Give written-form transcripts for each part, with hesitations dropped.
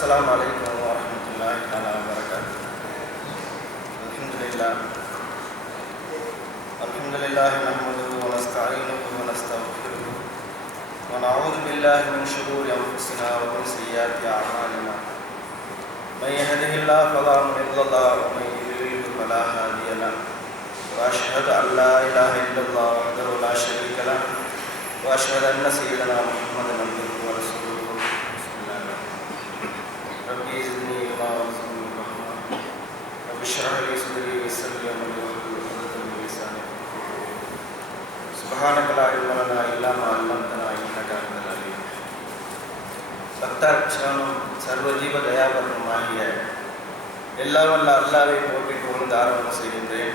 السلام عليكم ورحمة الله تعالى وبركاته. الحمد لله نحمده ونستعينه ونستغفره ونعوذ بالله من شرور أنفسنا ومن سيئات أعمالنا. من يهده الله فلا مضل له ومن يضلل فلا هادي له. وأشهد أن لا إله إلا الله وحده لا شريك له وأشهد أن سيدنا محمدا عبده ورسوله. ربي زدني علما وارزقني فهما. رب اشرح لي صدري ويسر لي أمري واحلل عقدة من لساني. سبحانك لا علم لنا إلا ما علمتنا إنك أنت العليم. பக்தாட்சனும் சர்வஜீவ தயாபரனுமாகிய எல்லாம் வல்ல அல்லாஹ்வை போற்றி புகழ்ந்து ஆரம்பம் செய்கின்றேன்.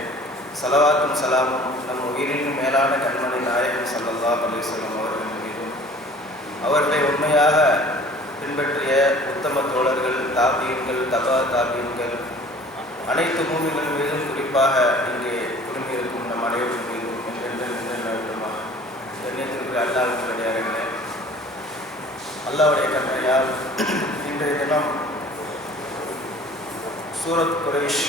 ஸலவாத்தும் சலாமும் நம் உயிரின் மேலான கண்மணி நாயகம் ஸல்லல்லாஹு அலைஹி வஸல்லம் அவர்கள் மீதும், அவர்களை உண்மையாக பின்பற்றிய உத்தம தோழர்கள், தாபியன்கள், தபா தாபியன்கள், அனைத்து மூமின்கள் மீதும், குறிப்பாக இங்கே குடும்பியிருக்கும் நம் அனைவரும் மீதும் என்றென்று நின்றமாக கண்ணியத்திற்கு அல்லாஹ்வின் அடியார்களே, அல்லாஹ்வுடைய கருணையால் இன்றைய தினம் சூரத் குரைஷ்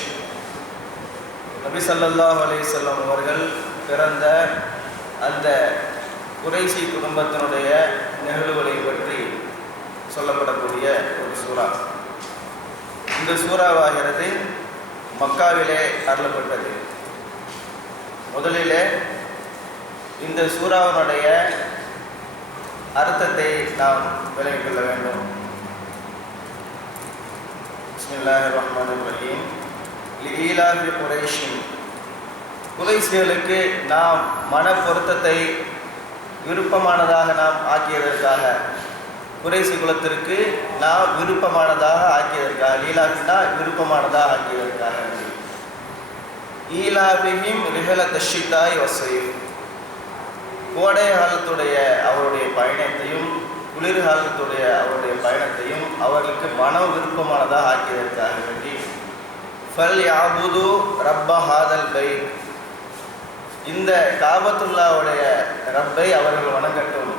நபி ஸல்லல்லாஹு அலைஹி வஸல்லம் அவர்கள் பிறந்த அந்த குறைஷி குடும்பத்தினுடைய நிகழ்வுகளை பற்றி சொல்லப்படக்கூடிய ஒரு சூறா. இந்த சூறாவாகிறது மக்காவிலே அருளப்பட்டது. முதலிலே இந்த சூறாவினுடைய அர்த்தத்தை நாம் விளங்கிக் கொள்ள வேண்டும். பிஸ்மில்லாஹிர் ரஹ்மானிர் ரஹீம். லீலாஃபி குரைஷின், குறைஷிகளுக்கு நாம் மன பொருத்தத்தை விருப்பமானதாக நாம் ஆக்கியதற்காக, குறைஷி குலத்திற்கு நாம் விருப்பமானதாக ஆக்கியதற்காக, லீலாஃபினா விருப்பமானதாக ஆக்கியதற்காக. ஈலாபிஹிம் ரிஹலத் ஷித்தாய் வஸைஃப், கோடை காலத்துடைய அவருடைய பயணத்தையும் குளிர்காலத்துடைய அவருடைய பயணத்தையும் அவர்களுக்கு மன விருப்பமானதாக ஆக்கியதற்காக வேண்டி ஃபல் யாபுது ரப்ப ஹாதல் பைத், இந்த காபத்துல்லாவுடைய ரப்பை அவர்கள் வணங்கட்டும்.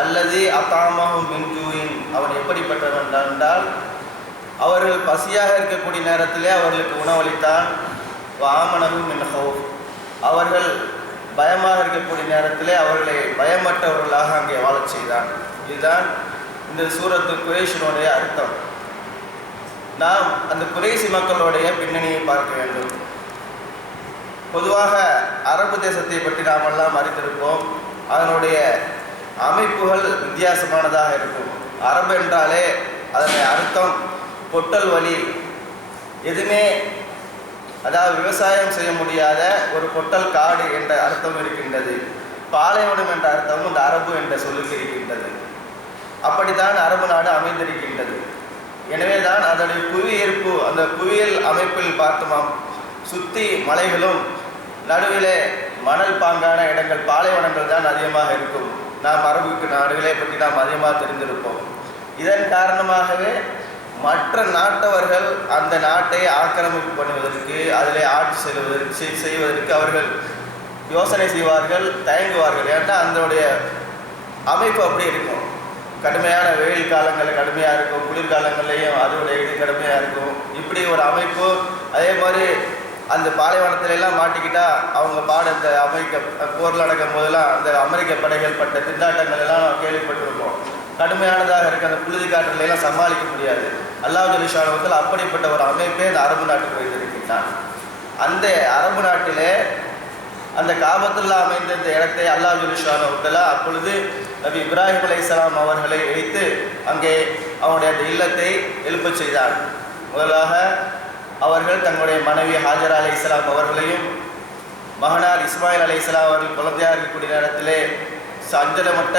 அல்லது அத்தாமஹும் மின் ஜூயின், அவன் எப்படிப்பட்டவன் என்றால் அவர்கள் பசியாக இருக்கக்கூடிய நேரத்திலே அவர்களுக்கு உணவளித்தான். வாமனஹும் மின் ஹௌஃப், அவர்கள் பயமாக இருக்கக்கூடிய நேரத்திலே அவர்களை பயமற்றவர்களாக அங்கே வாழச் செய்தான். இதுதான் இந்த சூரத்து குறைஷினுடைய அர்த்தம். நாம் அந்த குறைஷி மக்களுடைய பின்னணியை பார்க்க வேண்டும். பொதுவாக அரபு தேசத்தை பற்றி நாம் எல்லாம் அறிந்திருப்போம். அதனுடைய அமைப்புகள் வித்தியாசமானதாக இருக்கும். அரபு என்றாலே அதனுடைய அர்த்தம் பொட்டல் வழி, எதுவுமே அதாவது விவசாயம் செய்ய முடியாத ஒரு பொட்டல் காடு என்ற அர்த்தம் இருக்கின்றது. பாலைவனம் என்ற அர்த்தமும் இந்த அரபு என்ற சொல்லுக்கு இருக்கின்றது. அப்படித்தான் அரபு நாடு அமைந்திருக்கின்றது. எனவே தான் அதனுடைய புவியீர்ப்பு, அந்த புவியியல் அமைப்பில் பார்த்தோமாம் சுற்றி மலைகளும் நடுவிலே மணல் பாங்கான இடங்கள், பாலைவனங்கள் தான் அதிகமாக இருக்கும். நாம் அரபுக்கு நாடுகளை பற்றி நாம் அதிகமாக தெரிந்திருப்போம். இதன் காரணமாகவே மற்ற நாட்டவர்கள் அந்த நாட்டை ஆக்கிரமிப்பு பண்ணுவதற்கு, அதிலே ஆட்சி செய்வதற்கு அவர்கள் யோசனை செய்வார்கள், தயங்குவார்கள். ஏன்னா அதனுடைய அமைப்பு அப்படி இருக்கும். கடுமையான வெயில் காலங்களில் கடுமையாக இருக்கும், குளிர்காலங்கள்லேயும் அதோடைய இது கடுமையாக இருக்கும். இப்படி ஒரு அமைப்பு. அதே மாதிரி அந்த பாலைவனத்திலெல்லாம் மாட்டிக்கிட்டால் அவங்க இந்த அமெரிக்க போரில் நடக்கும் போதெல்லாம் அந்த அமெரிக்க படைகள் பட்ட திண்டாட்டங்கள் எல்லாம் நாம் கேள்விப்பட்டிருக்கோம். கடுமையானதாக இருக்க அந்த புழுதி காற்றுலாம் சமாளிக்க முடியாது. அல்லாஹ் ஜல்ல ஷானுவத்தால் அப்படிப்பட்ட ஒரு அமைப்பே அந்த அரபு நாட்டுக்கு வைத்திருக்கின்றான். அந்த அரபு நாட்டிலே அந்த காபத்துல்லா அமைந்த இந்த இடத்தை அல்லாஹ் ஜல்ல ஷானுவத்தால் அப்பொழுது நபி இப்ராஹிம் அலைஹிஸ்ஸலாம் அவர்களை வைத்து அங்கே அவனுடைய அந்த இல்லத்தை எழுப்பச் செய்தார். முதலாக அவர்கள் தங்களுடைய மனைவி ஹாஜரா அலைஹிஸ்ஸலாம் அவர்களையும் மகனார் இஸ்மாயில் அலைஹிஸ்ஸலாம் அவர்கள் குழந்தையாக இருக்கக்கூடிய நேரத்திலே சஞ்சலமற்ற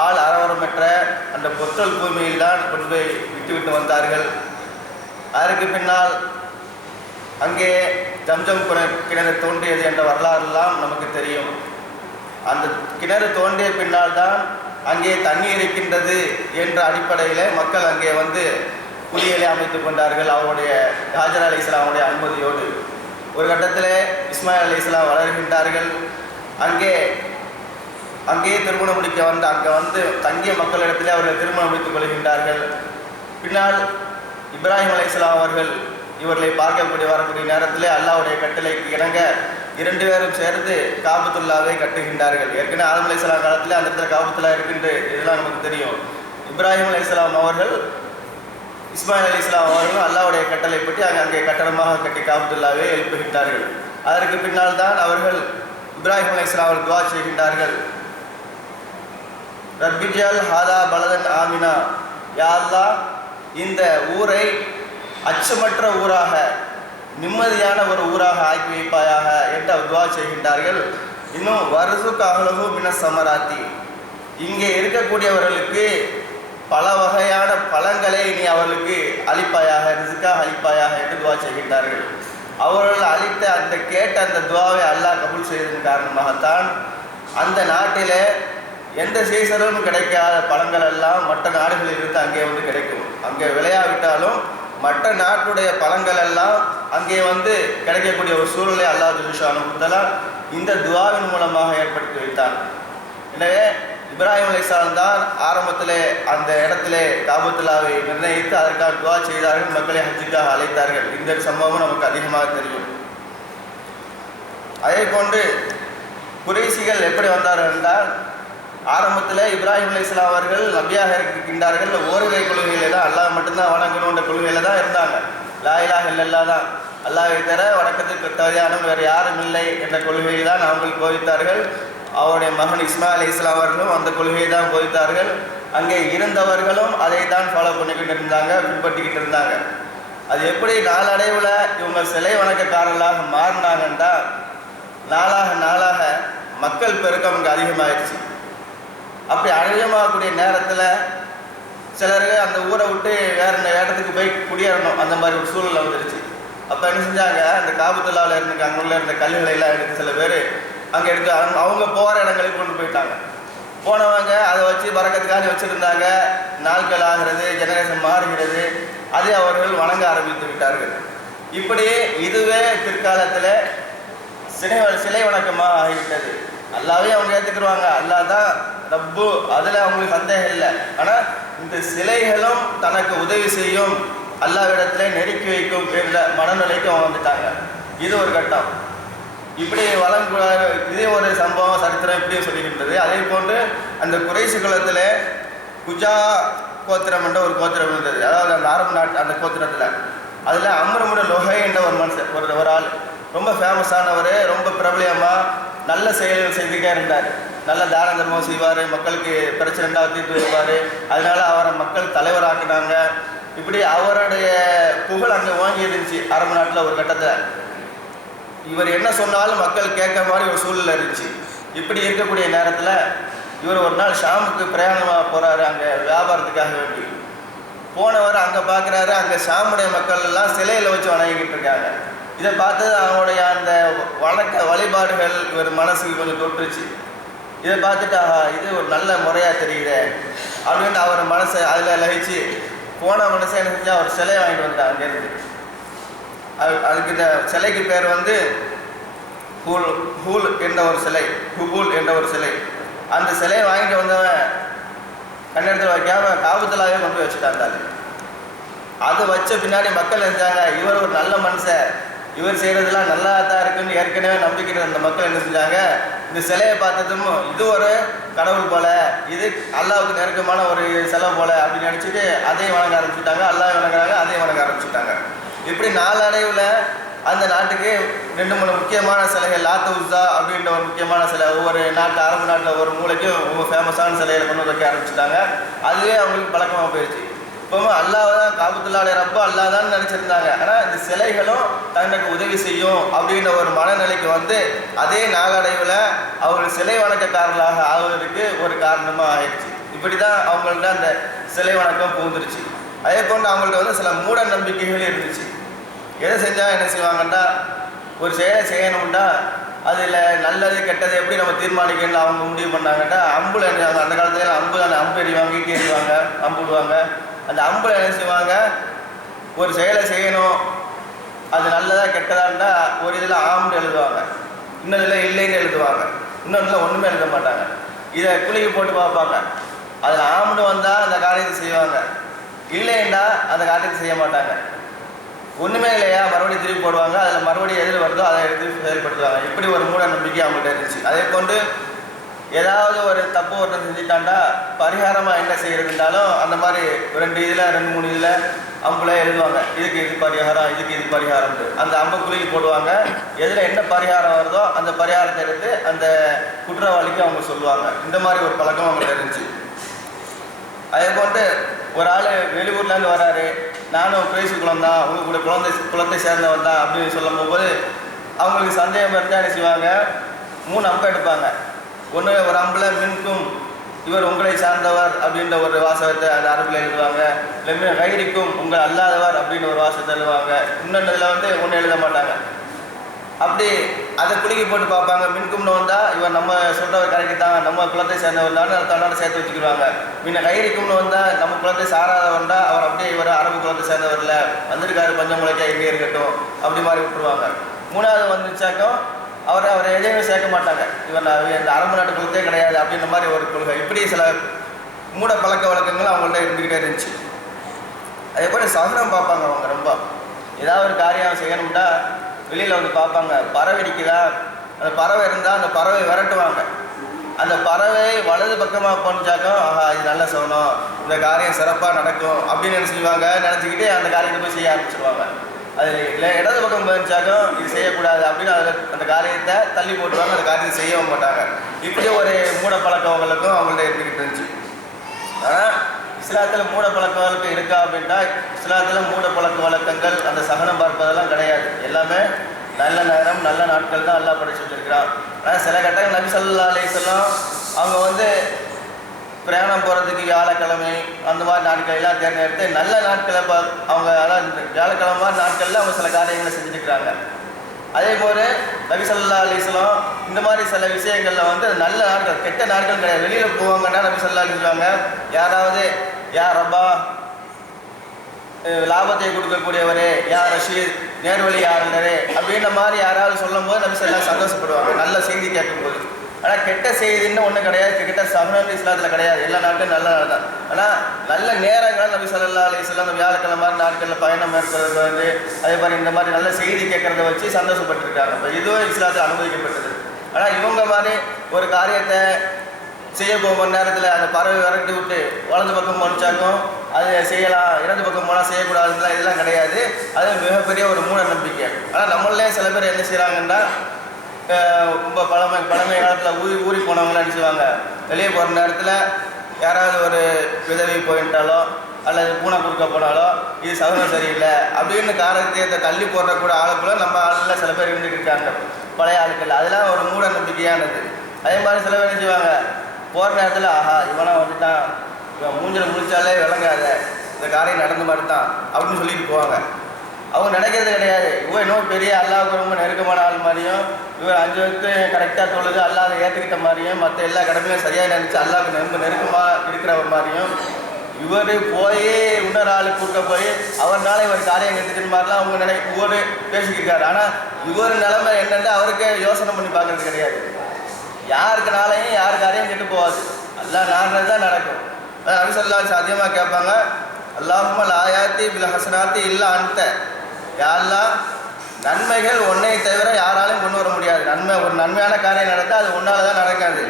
ஆள் அரவரமற்ற அந்த பொத்தல் பூமியில் தான் கொண்டு போய் விட்டுவிட்டு வந்தார்கள். அதற்கு பின்னால் அங்கே ஜம்ஜம் கிணறு தோன்றியது என்ற வரலாறுலாம் நமக்கு தெரியும். அந்த கிணறு தோன்றிய பின்னால் தான் அங்கே தண்ணீர் இருக்கின்றது என்ற அடிப்படையில் மக்கள் அங்கே வந்து குளியலை அமைத்து கொண்டார்கள். அவருடைய ஹாஜரா அலைஹிஸ்ஸலாம் அவருடைய அனுமதியோடு. ஒரு கட்டத்தில் இஸ்மாயில் அலைஹிஸ்ஸலாம் வளர்கின்றார்கள். அங்கேயே திருமணம் முடிக்க அங்கே வந்து தங்கிய மக்களிடத்திலே அவர்கள் திருமணம் முடித்துக் கொள்கின்றார்கள். பின்னால் இப்ராஹிம் அலைஹிஸ்ஸலாம் அவர்கள் இவர்களை வரக்கூடிய நேரத்தில் அல்லாஹ்வுடைய கட்டளைக்கு இணங்க 2 பேரும் சேர்ந்து காபத்துல்லாவை கட்டுகின்றார்கள். ஏற்கனவே ஆதம் அலைஹிஸ்ஸலாம் காலத்தில் அந்த இடத்துல காபத்துல்லா இருக்கின்ற இதெல்லாம் நமக்கு தெரியும். இப்ராஹிம் அலைஹிஸ்ஸலாம் அவர்கள் இஸ்மாயில் அலைஹிஸ்ஸலாம் அவர்கள் அல்லாஹ்வுடைய கட்டளைப்படி அங்கே கட்டடமாக கட்டி காபத்துல்லாவை எழுப்புகின்றார்கள். அதற்கு பின்னால் தான் அவர்கள் இப்ராஹிம் அலைஹிஸ்ஸலாம் அவர்கள் துஆ செய்கின்றார்கள். ரப்பிஜல் ஹாதா பலதன் ஆமினா, யா அல்லாஹ் இந்த ஊரை அச்சமற்ற ஊராக நிம்மதியான ஒரு ஊராக ஆக்கி வைப்பாயாக என்று துஆ செய்கின்றார்கள். இன்னும் வர்சுக் அஹ்லஹு மின சமராத்தி, இங்கே இருக்கக்கூடியவர்களுக்கு பல வகையான பழங்களை நீ அவர்களுக்கு அளிப்பாயாக, ரிஸ்காக அளிப்பாயாக என்று துஆ செய்கின்றார்கள். அவர்கள் அளித்த அந்த கேட்ட அந்த துஆவை அல்லாஹ் கபூல் செய்ததன் காரணமாகத்தான் அந்த நாட்டிலே எந்த சீசனும் கிடைக்காத பழங்கள் எல்லாம் மற்ற நாடுகளில் இருந்து அங்கே வந்து கிடைக்கும். அங்கே விளையாவிட்டாலும் மற்ற நாட்டுடைய பழங்கள் எல்லாம் அங்கே வந்து கிடைக்கக்கூடிய ஒரு சூழலை அல்லாஹ் ஜல்லுஷானஹு வ தஆலா இந்த துஆவின் மூலமாக ஏற்படுத்தி வைத்தான். எனவே இப்ராஹிம் அலைஹிஸ்ஸலாம் தான் ஆரம்பத்திலே அந்த இடத்திலே காபத்துல்லாவை நிர்ணயித்து அதற்காக துஆ செய்தார்கள், மக்களை ஹஜ்ஜுக்காக அழைத்தார்கள். இந்த சம்பவம் நமக்கு அதிகமாக தெரியும். அதே போன்று குறைஷிகள் எப்படி வந்தார்கள் என்றால், ஆரம்பத்தில் இப்ராஹிம் அலைஹிஸ்ஸலாம் அவர்கள் நபியாக இருக்கின்றார்கள். ஓரிரை கொள்கையில தான் அல்லாஹ் மட்டும்தான் வணங்கணுன்ற கொள்கையில தான் இருந்தாங்க. லா இலாஹ இல்லல்லாஹ் தான் அல்லாஹ்வை தவிர வணக்கத்துக்கு தகுதியானவன் வேறு யாரும் இல்லை என்ற கொள்கையை தான் அவர்கள் போதித்தார்கள். அவருடைய மகன் இஸ்மாயில் அலைஹிஸ்ஸலாம் அவர்களும் அந்த கொள்கையை தான் போதித்தார்கள். அங்கே இருந்தவர்களும் அதை தான் ஃபாலோ பண்ணிக்கிட்டு இருந்தாங்க, பின்பற்றிக்கிட்டு இருந்தாங்க. அது எப்படி நாளடைவில் இவங்க சிலை வணக்கக்காரர்களாக மாறினாங்கன்னா, நாளாக நாளாக மக்கள் பெருக்கம் அங்கே அதிகமாகிடுச்சு. அப்படி அதிகமாகக்கூடிய நேரத்தில் சிலருக்கு அந்த ஊரை விட்டு வேறு இடத்துக்கு போய் குடியேறணும், அந்த மாதிரி ஒரு சூழ்நிலை வந்துடுச்சு. அப்போ என்ன செஞ்சாங்க, அந்த காபத்துல்லாவில் இருந்த அங்குள்ள இருந்த கல்லுகளை எல்லாம் எடுத்து சில பேர் அங்கே எடுத்து அவங்க போகிற இடங்களுக்கு கொண்டு போயிட்டாங்க. போனவங்க அதை வச்சு பறக்கத்துக்காக வச்சுருந்தாங்க. நாட்கள் ஆகிறது, ஜெனரேஷன் மாறுகிறது, அதை அவர்கள் வணங்க ஆரம்பித்து விட்டார்கள். இப்படி இதுவே பிற்காலத்தில் சிலை வணக்கமாக ஆகிவிட்டது. அல்லாவே அவங்க ஏற்றுக்குருவாங்க, அல்லாஹ் தான் ரப்பு, அதில் அவங்களுக்கு சந்தேகம் இல்லை. ஆனால் இந்த சிலைகளும் தனக்கு உதவி செய்யும், அல்லாஹ்விடத்திலே நெருக்கி வைக்கும் என்ற மனநிலைக்கு அவங்க வந்துட்டாங்க. இது ஒரு கட்டம். இப்படி இதே ஒரு சம்பவம் சரித்திரம் இப்படியும் சொல்லிக்கின்றது. அதே போன்று அந்த குறைஷி குலத்தில் குஜா கோத்திரம் என்ற ஒரு கோத்திரம் இருந்தது. அதாவது அந்த அரபு நாட்டு அந்த கோத்திரத்தில் அதில் அம்ருமுட லொஹை என்ற ஒரு மனுஷன், ஒரு ஆள் ரொம்ப ஃபேமஸானவர், ரொம்ப பிரபலியமாக நல்ல செயல்கள் செய்துக்கிட்டே இருந்தார். நல்ல தான தர்மம் செய்வார், மக்களுக்கு பிரச்சனை தீர்த்து வைப்பார். அதனால அவரை மக்கள் தலைவராக்கினாங்க. இப்படி அவருடைய புகழ் அங்கே வாங்கி இருந்துச்சு அரபு நாட்டில். ஒரு கட்டத்தில் இவர் என்ன சொன்னாலும் மக்கள் கேட்க மாதிரி ஒரு சூழ்நிலை இருந்துச்சு. இப்படி இருக்கக்கூடிய நேரத்தில் இவர் ஒரு நாள் ஷாமுக்கு பிரயாணமாக போகிறாரு, அங்கே வியாபாரத்துக்காக வேண்டி. போனவர் அங்கே பார்க்குறாரு, அங்கே ஷாமுடைய மக்கள் எல்லாம் சிலையில் வச்சு வணங்கிக்கிட்டு இருக்காங்க. இதை பார்த்து அவனுடைய அந்த வழிபாடுகள் இவர் மனசுக்கு கொஞ்சம் தொட்டுருச்சு. இதை பார்த்துட்டு இது ஒரு நல்ல முறையாக தெரியுது அப்படின்னு அவர் மனசை அதில் லகிச்சு போன மனசை என்ன செஞ்சு அவர் சிலையை வாங்கிட்டு வந்தார் அங்கேருந்து. அதுக்கு இந்த சிலைக்கு பேர் வந்து ஹூல் என்ற ஒரு சிலை, ஹுபூல் என்ற ஒரு சிலை. அந்த சிலையை வாங்கிட்டு வந்தவன் கண்ணெடுத்து வைக்காம காபத்துல்லாவே கொண்டு போய் வச்சுட்டாங்க. அது வச்ச பின்னாடி மக்கள் நினைச்சாங்க, இவர் ஒரு நல்ல மனுஷன், இவர் செய்கிறதுலாம் நல்லா தான் இருக்குன்னு ஏற்கனவே நம்பிக்கிட்டு அந்த மக்கள் என்ன செஞ்சாங்க, இந்த சிலையை பார்த்ததும் இது ஒரு கடவுள் போல, இது அல்லாவுக்கு நெருக்கமான ஒரு செலவு போல அப்படின்னு நினச்சிட்டு அதையும் வணங்க ஆரம்பிச்சுட்டாங்க. அல்லாஹ் வணங்குறாங்க, அதையும் வணங்க ஆரம்பிச்சுட்டாங்க. இப்படி நாளடைவில் அந்த நாட்டுக்கு 2-3 முக்கியமான சிலைகள், லாத் உஸ்ஸா அப்படின்ற ஒரு முக்கியமான சிலை, ஒவ்வொரு நாட்டு அரபு நாட்டில் ஒரு மூளைக்கும் ரொம்ப ஃபேமஸான சிலைகளை கொண்டு வைக்க ஆரம்பிச்சுட்டாங்க. அதுவே அவங்களுக்கு பழக்கமாக போயிடுச்சு. இப்போவும் அல்லாஹ் தான் காபத்துல்லாவுடைய ரப்பு, அல்லாஹ் தான் நினச்சிருந்தாங்க. ஆனால் இந்த சிலைகளும் தனக்கு உதவி செய்யும் அப்படின்ற ஒரு மனநிலைக்கு வந்து அதே நாளடைவில் அவர்கள் சிலை வணக்கக்காரர்களாக ஆகுவதற்கு ஒரு காரணமாக ஆயிடுச்சு. இப்படி தான் அவங்கள்ட்ட அந்த சிலை வணக்கம் பூந்துருச்சு. அதே போன்று அவங்கள்ட்ட வந்து சில மூட நம்பிக்கைகள் இருந்துச்சு. எதை செஞ்சால் என்ன செய்வாங்கன்னா, ஒரு செயலை செய்யணும்னா அதில் நல்லது கெட்டது எப்படி நம்ம தீர்மானிக்கணும்னு அவங்க முடிவு பண்ணாங்கன்னா, அம்புல அந்த காலத்துல அம்பு எறிவாங்க, ஈட்டி எறிவாங்க, அம்பு விடுவாங்க. அந்த அம்புல என்ன செய்வாங்க, ஒரு செயலை செய்யணும், அது நல்லதா கெட்டதான்டா ஒரு இதில் ஆம்னு எழுதுவாங்க, இன்னொதில் இல்லைன்னு எழுதுவாங்க, இன்னொன்றில் ஒன்றுமே எழுத மாட்டாங்க. இதை குளிக்கு போட்டு பார்ப்பாங்க, அதில் ஆம்னு வந்தால் அந்த காரியத்தை செய்வாங்க, இல்லைன்னா அந்த காரியத்தை செய்ய மாட்டாங்க. ஒன்றுமே இல்லையா மறுபடியும் திருப்பி போடுவாங்க, அதில் மறுபடியும் எதில் வருதோ அதை எடுத்து செயல்படுத்துவாங்க. இப்படி ஒரு மூட நம்பிக்கை அவங்கள்ட்ட இருந்துச்சு. அதே போன்று ஏதாவது ஒரு தப்பு ஒருத்தர் செஞ்சுட்டாண்டா பரிகாரமாக என்ன செய்யறதுனாலும் அந்த மாதிரி 2 3 இதில் அம்புல எழுதுவாங்க, இதுக்கு இது பரிகாரம், இதுக்கு இது பரிகாரம். அந்த அம்பு குலுக்கி போடுவாங்க. எதில் என்ன பரிகாரம் வருதோ அந்த பரிகாரத்தை எடுத்து அந்த குற்றவாளிக்கு அவங்க சொல்லுவாங்க. இந்த மாதிரி ஒரு பழக்கம் அவங்கள்ட்ட இருந்துச்சு. அதே போன்று ஒரு ஆள் வெளியூர்லேருந்து வராரு, நானும் பேசி குளம் தான், உங்க கூட குளத்தை சேர்ந்தவன் தான் அப்படின்னு சொல்லும் போது அவங்களுக்கு சந்தேகம் இருந்தால் என்ன செய்வாங்க, 3 அம்பை எடுப்பாங்க. ஒன்று ஒரு அம்பில் மின்கும் இவர் உங்களை சார்ந்தவர் அப்படின்ற ஒரு வாசகத்தை அந்த அரபில் எழுதுவாங்க. இல்லை கைரிக்கும் உங்கள் அல்லாதவர் அப்படின்னு ஒரு வாசகத்தை எழுதுவாங்க. இன்னொன்றில் ஒன்றும் எழுத மாட்டாங்க. அப்படி அதை குலுக்கி போட்டு பார்ப்பாங்க. மின்கும்னு வந்தால் இவர் நம்ம சொல்கிறவர் கரெக்டு தான், நம்ம குலத்தை சேர்ந்தவர் தான், தன்னோட சேர்த்து வச்சுக்கிடுவாங்க. கைரிக்கும்னு வந்தால் நம்ம குலத்தை சாராதவர்டா, அவர் அப்படியே இவர் அரபு குலத்தை சேர்ந்தவரில் வந்திருக்காரு, பஞ்சம் முளைக்கா எங்கே இருக்கட்டும் அப்படி மாதிரி விட்டுருவாங்க. 3வது வந்துச்சாக்கும் அவரை எதையுமே சேர்க்க மாட்டாங்க, இவர் இந்த அரபு நாட்டு குலத்தே கிடையாது அப்படின்ற மாதிரி ஒரு கொள்கை. இப்படி சில மூட பழக்க வழக்கங்கள் அவங்கள்ட்ட இருந்துக்கிட்டே இருந்துச்சு. அதே போல் சகுனம் பார்ப்பாங்க. அவங்க ரொம்ப ஏதாவது ஒரு காரியம் செய்யணும்னா வெளியில் பார்ப்பாங்க, பறவை அடிக்குதா, அந்த பறவை இருந்தால் அந்த பறவை விரட்டுவாங்க. அந்த பறவை வலது பக்கமாக போனிச்சாக்கும் ஆஹா இது நல்ல சகுனம், இந்த காரியம் சிறப்பாக நடக்கும் அப்படின்னு நினச்சிக்குவாங்க. நினச்சிக்கிட்டு அந்த காரியத்தை போய் செய்ய ஆரம்பிச்சிடுவாங்க. அது இல்லை இடது பக்கம் போனிச்சாக்கும் இது செய்யக்கூடாது அப்படின்னு அந்த காரியத்தை தள்ளி போட்டுருவாங்க, அந்த காரியத்தை செய்யவும் மாட்டாங்க. இப்படி ஒரு மூட பழக்கவங்களுக்கும் அவங்கள்ட்ட இருந்துக்கிட்டு இருந்துச்சு. ஆனால் இஸ்லாத்தில் மூட பழக்க வழக்கம் இருக்கா அப்படின்னா, இஸ்லாத்தில் மூட பழக்க வழக்கங்கள் அந்த சகனம் பார்ப்பதெல்லாம் கிடையாது. எல்லாமே நல்ல நேரம் நல்ல நாட்கள் தான் அல்லாஹ் படைச்சு வச்சிருக்கிறான். ஆனால் சில கட்டங்கள் நபி ஸல்லல்லாஹு அலைஹி வஸல்லம் அவங்க பிரயாணம் போகிறதுக்கு வியாழக்கிழமை அந்த மாதிரி நாட்கள் எல்லாம் தேர்ந்தெடுத்து நல்ல நாட்களை அவங்க அதான் இந்த வியாழக்கிழமை நாட்களில் அவங்க சில காரியங்களை செஞ்சுருக்கிறாங்க. அதே போல் நபி ஸல்லல்லாஹு அலைஹி வஸல்லம் இந்த மாதிரி சில விஷயங்களில் நல்ல நாட்கள், கெட்ட நாட்கள் கிடையாது. வெளியில் போவாங்கன்னா நபி ஸல்லல்லாஹு அலைஹி வஸல்லம் யாராவது யா ரப்பா லாபத்தை கொடுக்கக்கூடியவரே, யா ரஷீத் நேர்வழி யாருன்னரே அப்படின்ற மாதிரி யாராவது சொல்லும் போது நபி ஸல்லல்லாஹு சந்தோஷப்படுவாங்க, நல்ல செய்தி கேட்கும்போது. ஆனால் கெட்ட செய்தின்னு ஒன்றும் கிடையாது, கெட்ட சகுனம் இஸ்லாத்தில் கிடையாது. எல்லா நாட்களும் நல்ல நாள் தான். ஆனால் நல்ல நேரங்கள் நபி ஸல்லல்லாஹு அலைஹி வஸல்லம் அந்த வியாழக்கிழமை நாட்களில் பயணம் மேற்கொள்வது, அதே மாதிரி இந்த மாதிரி நல்ல செய்தி கேட்கறத வச்சு சந்தோஷப்பட்டிருக்காங்க. இப்போ இதுவும் இஸ்லாத்தில் அனுமதிக்கப்பட்டது. ஆனால் இவங்க மாதிரி ஒரு காரியத்தை செய்ய போகிற நேரத்தில் அந்த பறவை விரட்டி விட்டு வலது பக்கம் போனிச்சாக்கும் அது செய்யலாம், இடது பக்கம் போனால் செய்யக்கூடாதுலாம் இதெல்லாம் கிடையாது. அது மிகப்பெரிய ஒரு மூட நம்பிக்கை. ஆனால் நம்மளே சில பேர் என்ன செய்கிறாங்கன்னா, ரொம்ப பழமை காலத்தில் ஊறி போனவங்களாம் அடிச்சுவாங்க. வெளியே போகிற நேரத்தில் யாராவது ஒரு விதவை போயிட்டாலோ அல்லது பூனை குறுக்க போனாலோ இது சகுனம் சரியில்லை அப்படின்னு காரணத்தை தள்ளி போடுறக்கூட ஆளுக்குள்ள நம்ம ஆளுல சில பேர் இருந்துட்டு இருக்காங்க, பழைய ஆளுக்கள். அதெல்லாம் ஒரு மூட நம்பிக்கையானது. அதே மாதிரி சில பேர் என்ன செய்வாங்க, போகிற நேரத்தில் ஆஹா இவனா வந்துட்டான், இவன் மூஞ்சில் முடிச்சாலே விளங்காத, இந்த காரியம் நடந்த மாதிரி தான் அப்படின்னு சொல்லிட்டு போவாங்க. அவங்க நினைக்கிறது கிடையாது, இவன் இன்னும் பெரிய அல்லாஹ்வுக்கு ரொம்ப நெருக்கமான ஆள் மாதிரியும், இவர் 5 வகுத்து கரெக்டாக தொழுது அல்லாஹ் ஏற்றுக்கிட்ட மாதிரியும், மற்ற எல்லா கடமையும் சரியாக நினச்சி அல்லாஹ்வுக்கு ரொம்ப நெருக்கமாக இருக்கிற மாதிரியும், இவர் போய் இன்னொரு ஆள் கூட்ட போய் அவர்னால இவர் காரியம் எடுத்துக்கிற மாதிரிலாம் அவங்க இவர் பேசிக்கிருக்காரு. ஆனால் இவர் நிலைமை என்னென்னு அவருக்கு யோசனை பண்ணி பார்க்கறது கிடையாது. யாருக்குனாலையும் யார் காரியம் கெட்டு போகாது, அல்லாஹ் நாடுறது தான் நடக்கும். நபி ஸல்லல்லாஹு அலைஹி வஸல்லம் அதிகமாக கேட்பாங்க, அல்லாஹும்ம லா யாத்தி பில் ஹஸனாத்தி இல்லா அன்த, யா அல்லாஹ் நன்மைகள் உன்னை தவிர யாராலையும் கொண்டு வர முடியாது. ஒரு நன்மையான காரியம் நடந்தால் அது உன்னால தான் நடக்காது.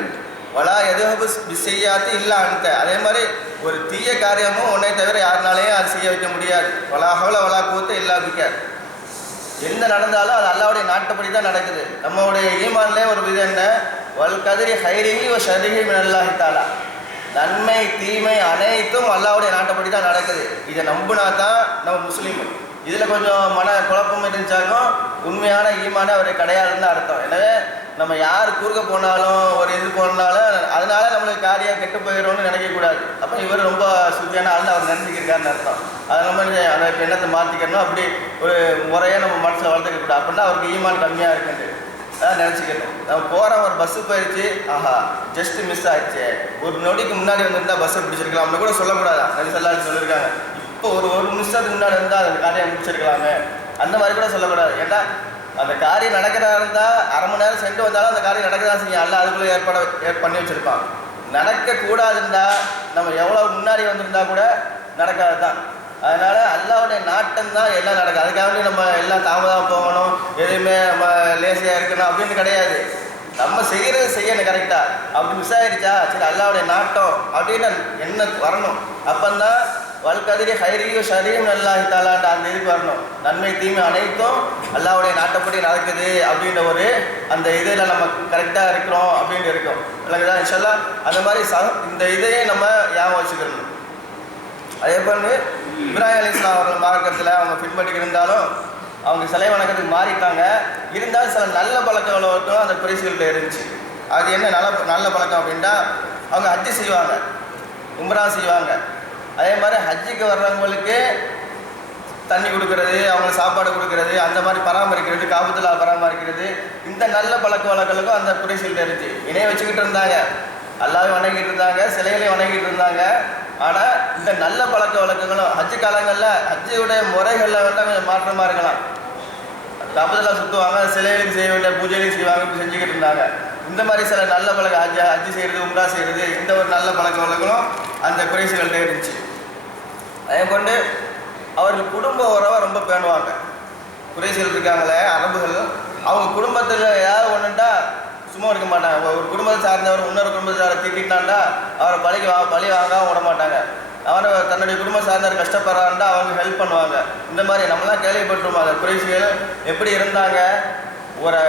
வலா எதுஹபு பிஸ்ஸையாத்தி இல்லா அன்த, அதே மாதிரி ஒரு தீய காரியமும் உன்னை தவிர யாருனாலையும் அது செய்ய வைக்க முடியாது. வலா ஹவ்ல வலா குவத்த இல்லா பிக்க, எந்த நடந்தாலும் அது அல்லாஹ்வுடைய நாட்டப்படி தான் நடக்குது. நம்மளுடைய ஈமான்லேயே ஒரு விதம் என்ன, வல் கதிரி ஹைரிஹி வ ஷர்ரிஹி மினல்லாஹி தஆலா, நன்மை தீமை அனைத்தும் அல்லாஹ்வுடைய நாட்டப்படி தான் நடக்குது. இதை நம்பினா தான் நம்ம முஸ்லீம். இதில் கொஞ்சம் மன குழப்பம் இருந்துச்சாக்கும் உண்மையான ஈமானே அவர் கிடையாதுன்னு அர்த்தம். எனவே நம்ம யார் குறுக்க போனாலும் ஒரு இது போனாலும் அதனால நம்மளுக்கு காரியம் கெட்டு போயிடும்னு நினைக்கக்கூடாது. அப்போ இவர் ரொம்ப சுத்தியான ஆள்னு அவர் நினைச்சிக்கிருக்காருன்னு அர்த்தம். அதை நம்ம அந்த எண்ணத்தை மாற்றிக்கணும், அப்படி ஒரு முறையாக நம்ம மனசில் வளர்த்துக்கக்கூடாது. அப்படின்னா அவருக்கு ஈமான் கம்மியாக இருக்குன்னு அதான் நினச்சிக்கணும். நம்ம போகிறோம், ஒரு பஸ்ஸு போயிடுச்சு, ஆஹா ஜஸ்ட் மிஸ் ஆயிடுச்சு, ஒரு நொடிக்கு முன்னாடி வந்துருந்தால் பஸ்ஸை பிடிச்சிருக்கலாம் அப்படின்னு கூட சொல்லக்கூடாதா. நபி ஸல்லல்லாஹு அலைஹி வஸல்லம் சொல்லியிருக்காங்க, இப்போ ஒரு நிமிஷத்துக்கு முன்னாடி இருந்தால் அந்த காரியம் முடிச்சிருக்கலாமே, அந்த மாதிரி கூட சொல்லக்கூடாது. ஏன்னா அந்த காரியம் நடக்கிறதா இருந்தால் அரை மணி நேரம் சென்று வந்தாலும் அந்த காரியம் நடக்கதான் செய்யும், அல்ல அதுக்குள்ளே ஏற்பாடு பண்ணி வச்சுருப்பான். நடக்கக்கூடாதுன்னா நம்ம எவ்வளோ முன்னாடி வந்திருந்தா கூட நடக்காது தான். அதனால் அல்லாவுடைய நாட்டம் தான் எல்லாம் நடக்குது. அதுக்காக நம்ம எல்லாம் தாமதமாக போகணும், எதுவுமே நம்ம லேசியாக இருக்கணும் அப்படின்னு கிடையாது. நம்ம செய்கிறது செய்யணும் கரெக்டாக. அப்படி மிஸ் ஆகிடுச்சா, சரி அல்லாவுடைய நாட்டம் அப்படின்னு என்ன வரணும். அப்போந்தான் வல்கதிரி ஹைரியும் ஷரியும் அல்லாஹி தாலான்ற அந்த இதுக்கு வரணும். நன்மை தீமை அனைத்தும் அல்லாவுடைய நாட்டப்படி நடக்குது அப்படின்ற ஒரு அந்த இதில் நம்ம கரெக்டாக இருக்கிறோம் அப்படின்னு இருக்கும் இல்லைங்களா. இன்ஷால்லா அந்த மாதிரி இந்த இதையே நம்ம ஞாபகம் வச்சுக்கணும். அதே போல் இப்ராஹிம் அலைஹிஸ்ஸலாம் அவர்கள் மார்க்கத்தில் அவங்க பின்பற்றி இருந்தாலும் அவங்க சிலை வணக்கத்துக்கு மாறிட்டாங்க. இருந்தாலும் சில நல்ல பழக்க வழக்கம் அந்த குறைசிகள்கிட்ட இருந்துச்சு. அது என்ன நல்ல பழக்கம் அப்படின்னா, அவங்க ஹஜ்ஜு செய்வாங்க, உம்ரா செய்வாங்க. அதே மாதிரி ஹஜ்ஜுக்கு வர்றவங்களுக்கு தண்ணி கொடுக்கறது, அவங்களுக்கு சாப்பாடு கொடுக்கறது, அந்த மாதிரி பராமரிக்கிறது, காபத்துல்லா பராமரிக்கிறது, இந்த நல்ல பழக்க வழக்கங்களுக்கும் அந்த குறைசிகள்கிட்ட இருந்துச்சு. இணைய வச்சுக்கிட்டு இருந்தாங்க, அல்லாஹ்வை வணங்கிட்டு இருந்தாங்க, சிலைகளையும் வணங்கிட்டு இருந்தாங்க. ஆனால் இந்த நல்ல பழக்க வழக்கங்களும் ஹஜ்ஜு காலங்களில் ஹஜ்ஜுடைய முறைகளில் வந்து கொஞ்சம் மாற்றமாக இருக்கலாம். காபத்துல்லா சுற்றுவாங்க, சிலைகளுக்கு செய்ய வேண்டிய பூஜைகளையும் செய்வாங்க, இப்படி செஞ்சுக்கிட்டு இருந்தாங்க. இந்த மாதிரி சில நல்ல பழக்க ஹஜ்ஜு செய்கிறது, உம்ரா செய்கிறது, இந்த ஒரு நல்ல பழக்க வழக்கங்களும் அந்த குறைசிகள்கிட்ட இருந்துச்சு. அதே கொண்டு அவர்கள் குடும்ப உறவை ரொம்ப பேணுவாங்க. குறைசிகள் இருக்காங்களே அரபுகள், அவங்க குடும்பத்தில் ஏதாவது ஒன்றுட்டா சும்மா இருக்க மாட்டாங்க. ஒரு குடும்பத்தை சார்ந்தவர் இன்னொரு குடும்பத்தை திட்டாண்டா அவரை பழி வாங்க விட மாட்டாங்க. அவரை தன்னுடைய குடும்பம் சார்ந்தவர் கஷ்டப்படுறாண்டா அவங்க ஹெல்ப் பண்ணுவாங்க. இந்த மாதிரி நம்மளாம் கேள்விப்பட்டிருப்பாங்க. குறைசிகள் எப்படி இருந்தாங்க, ஒரு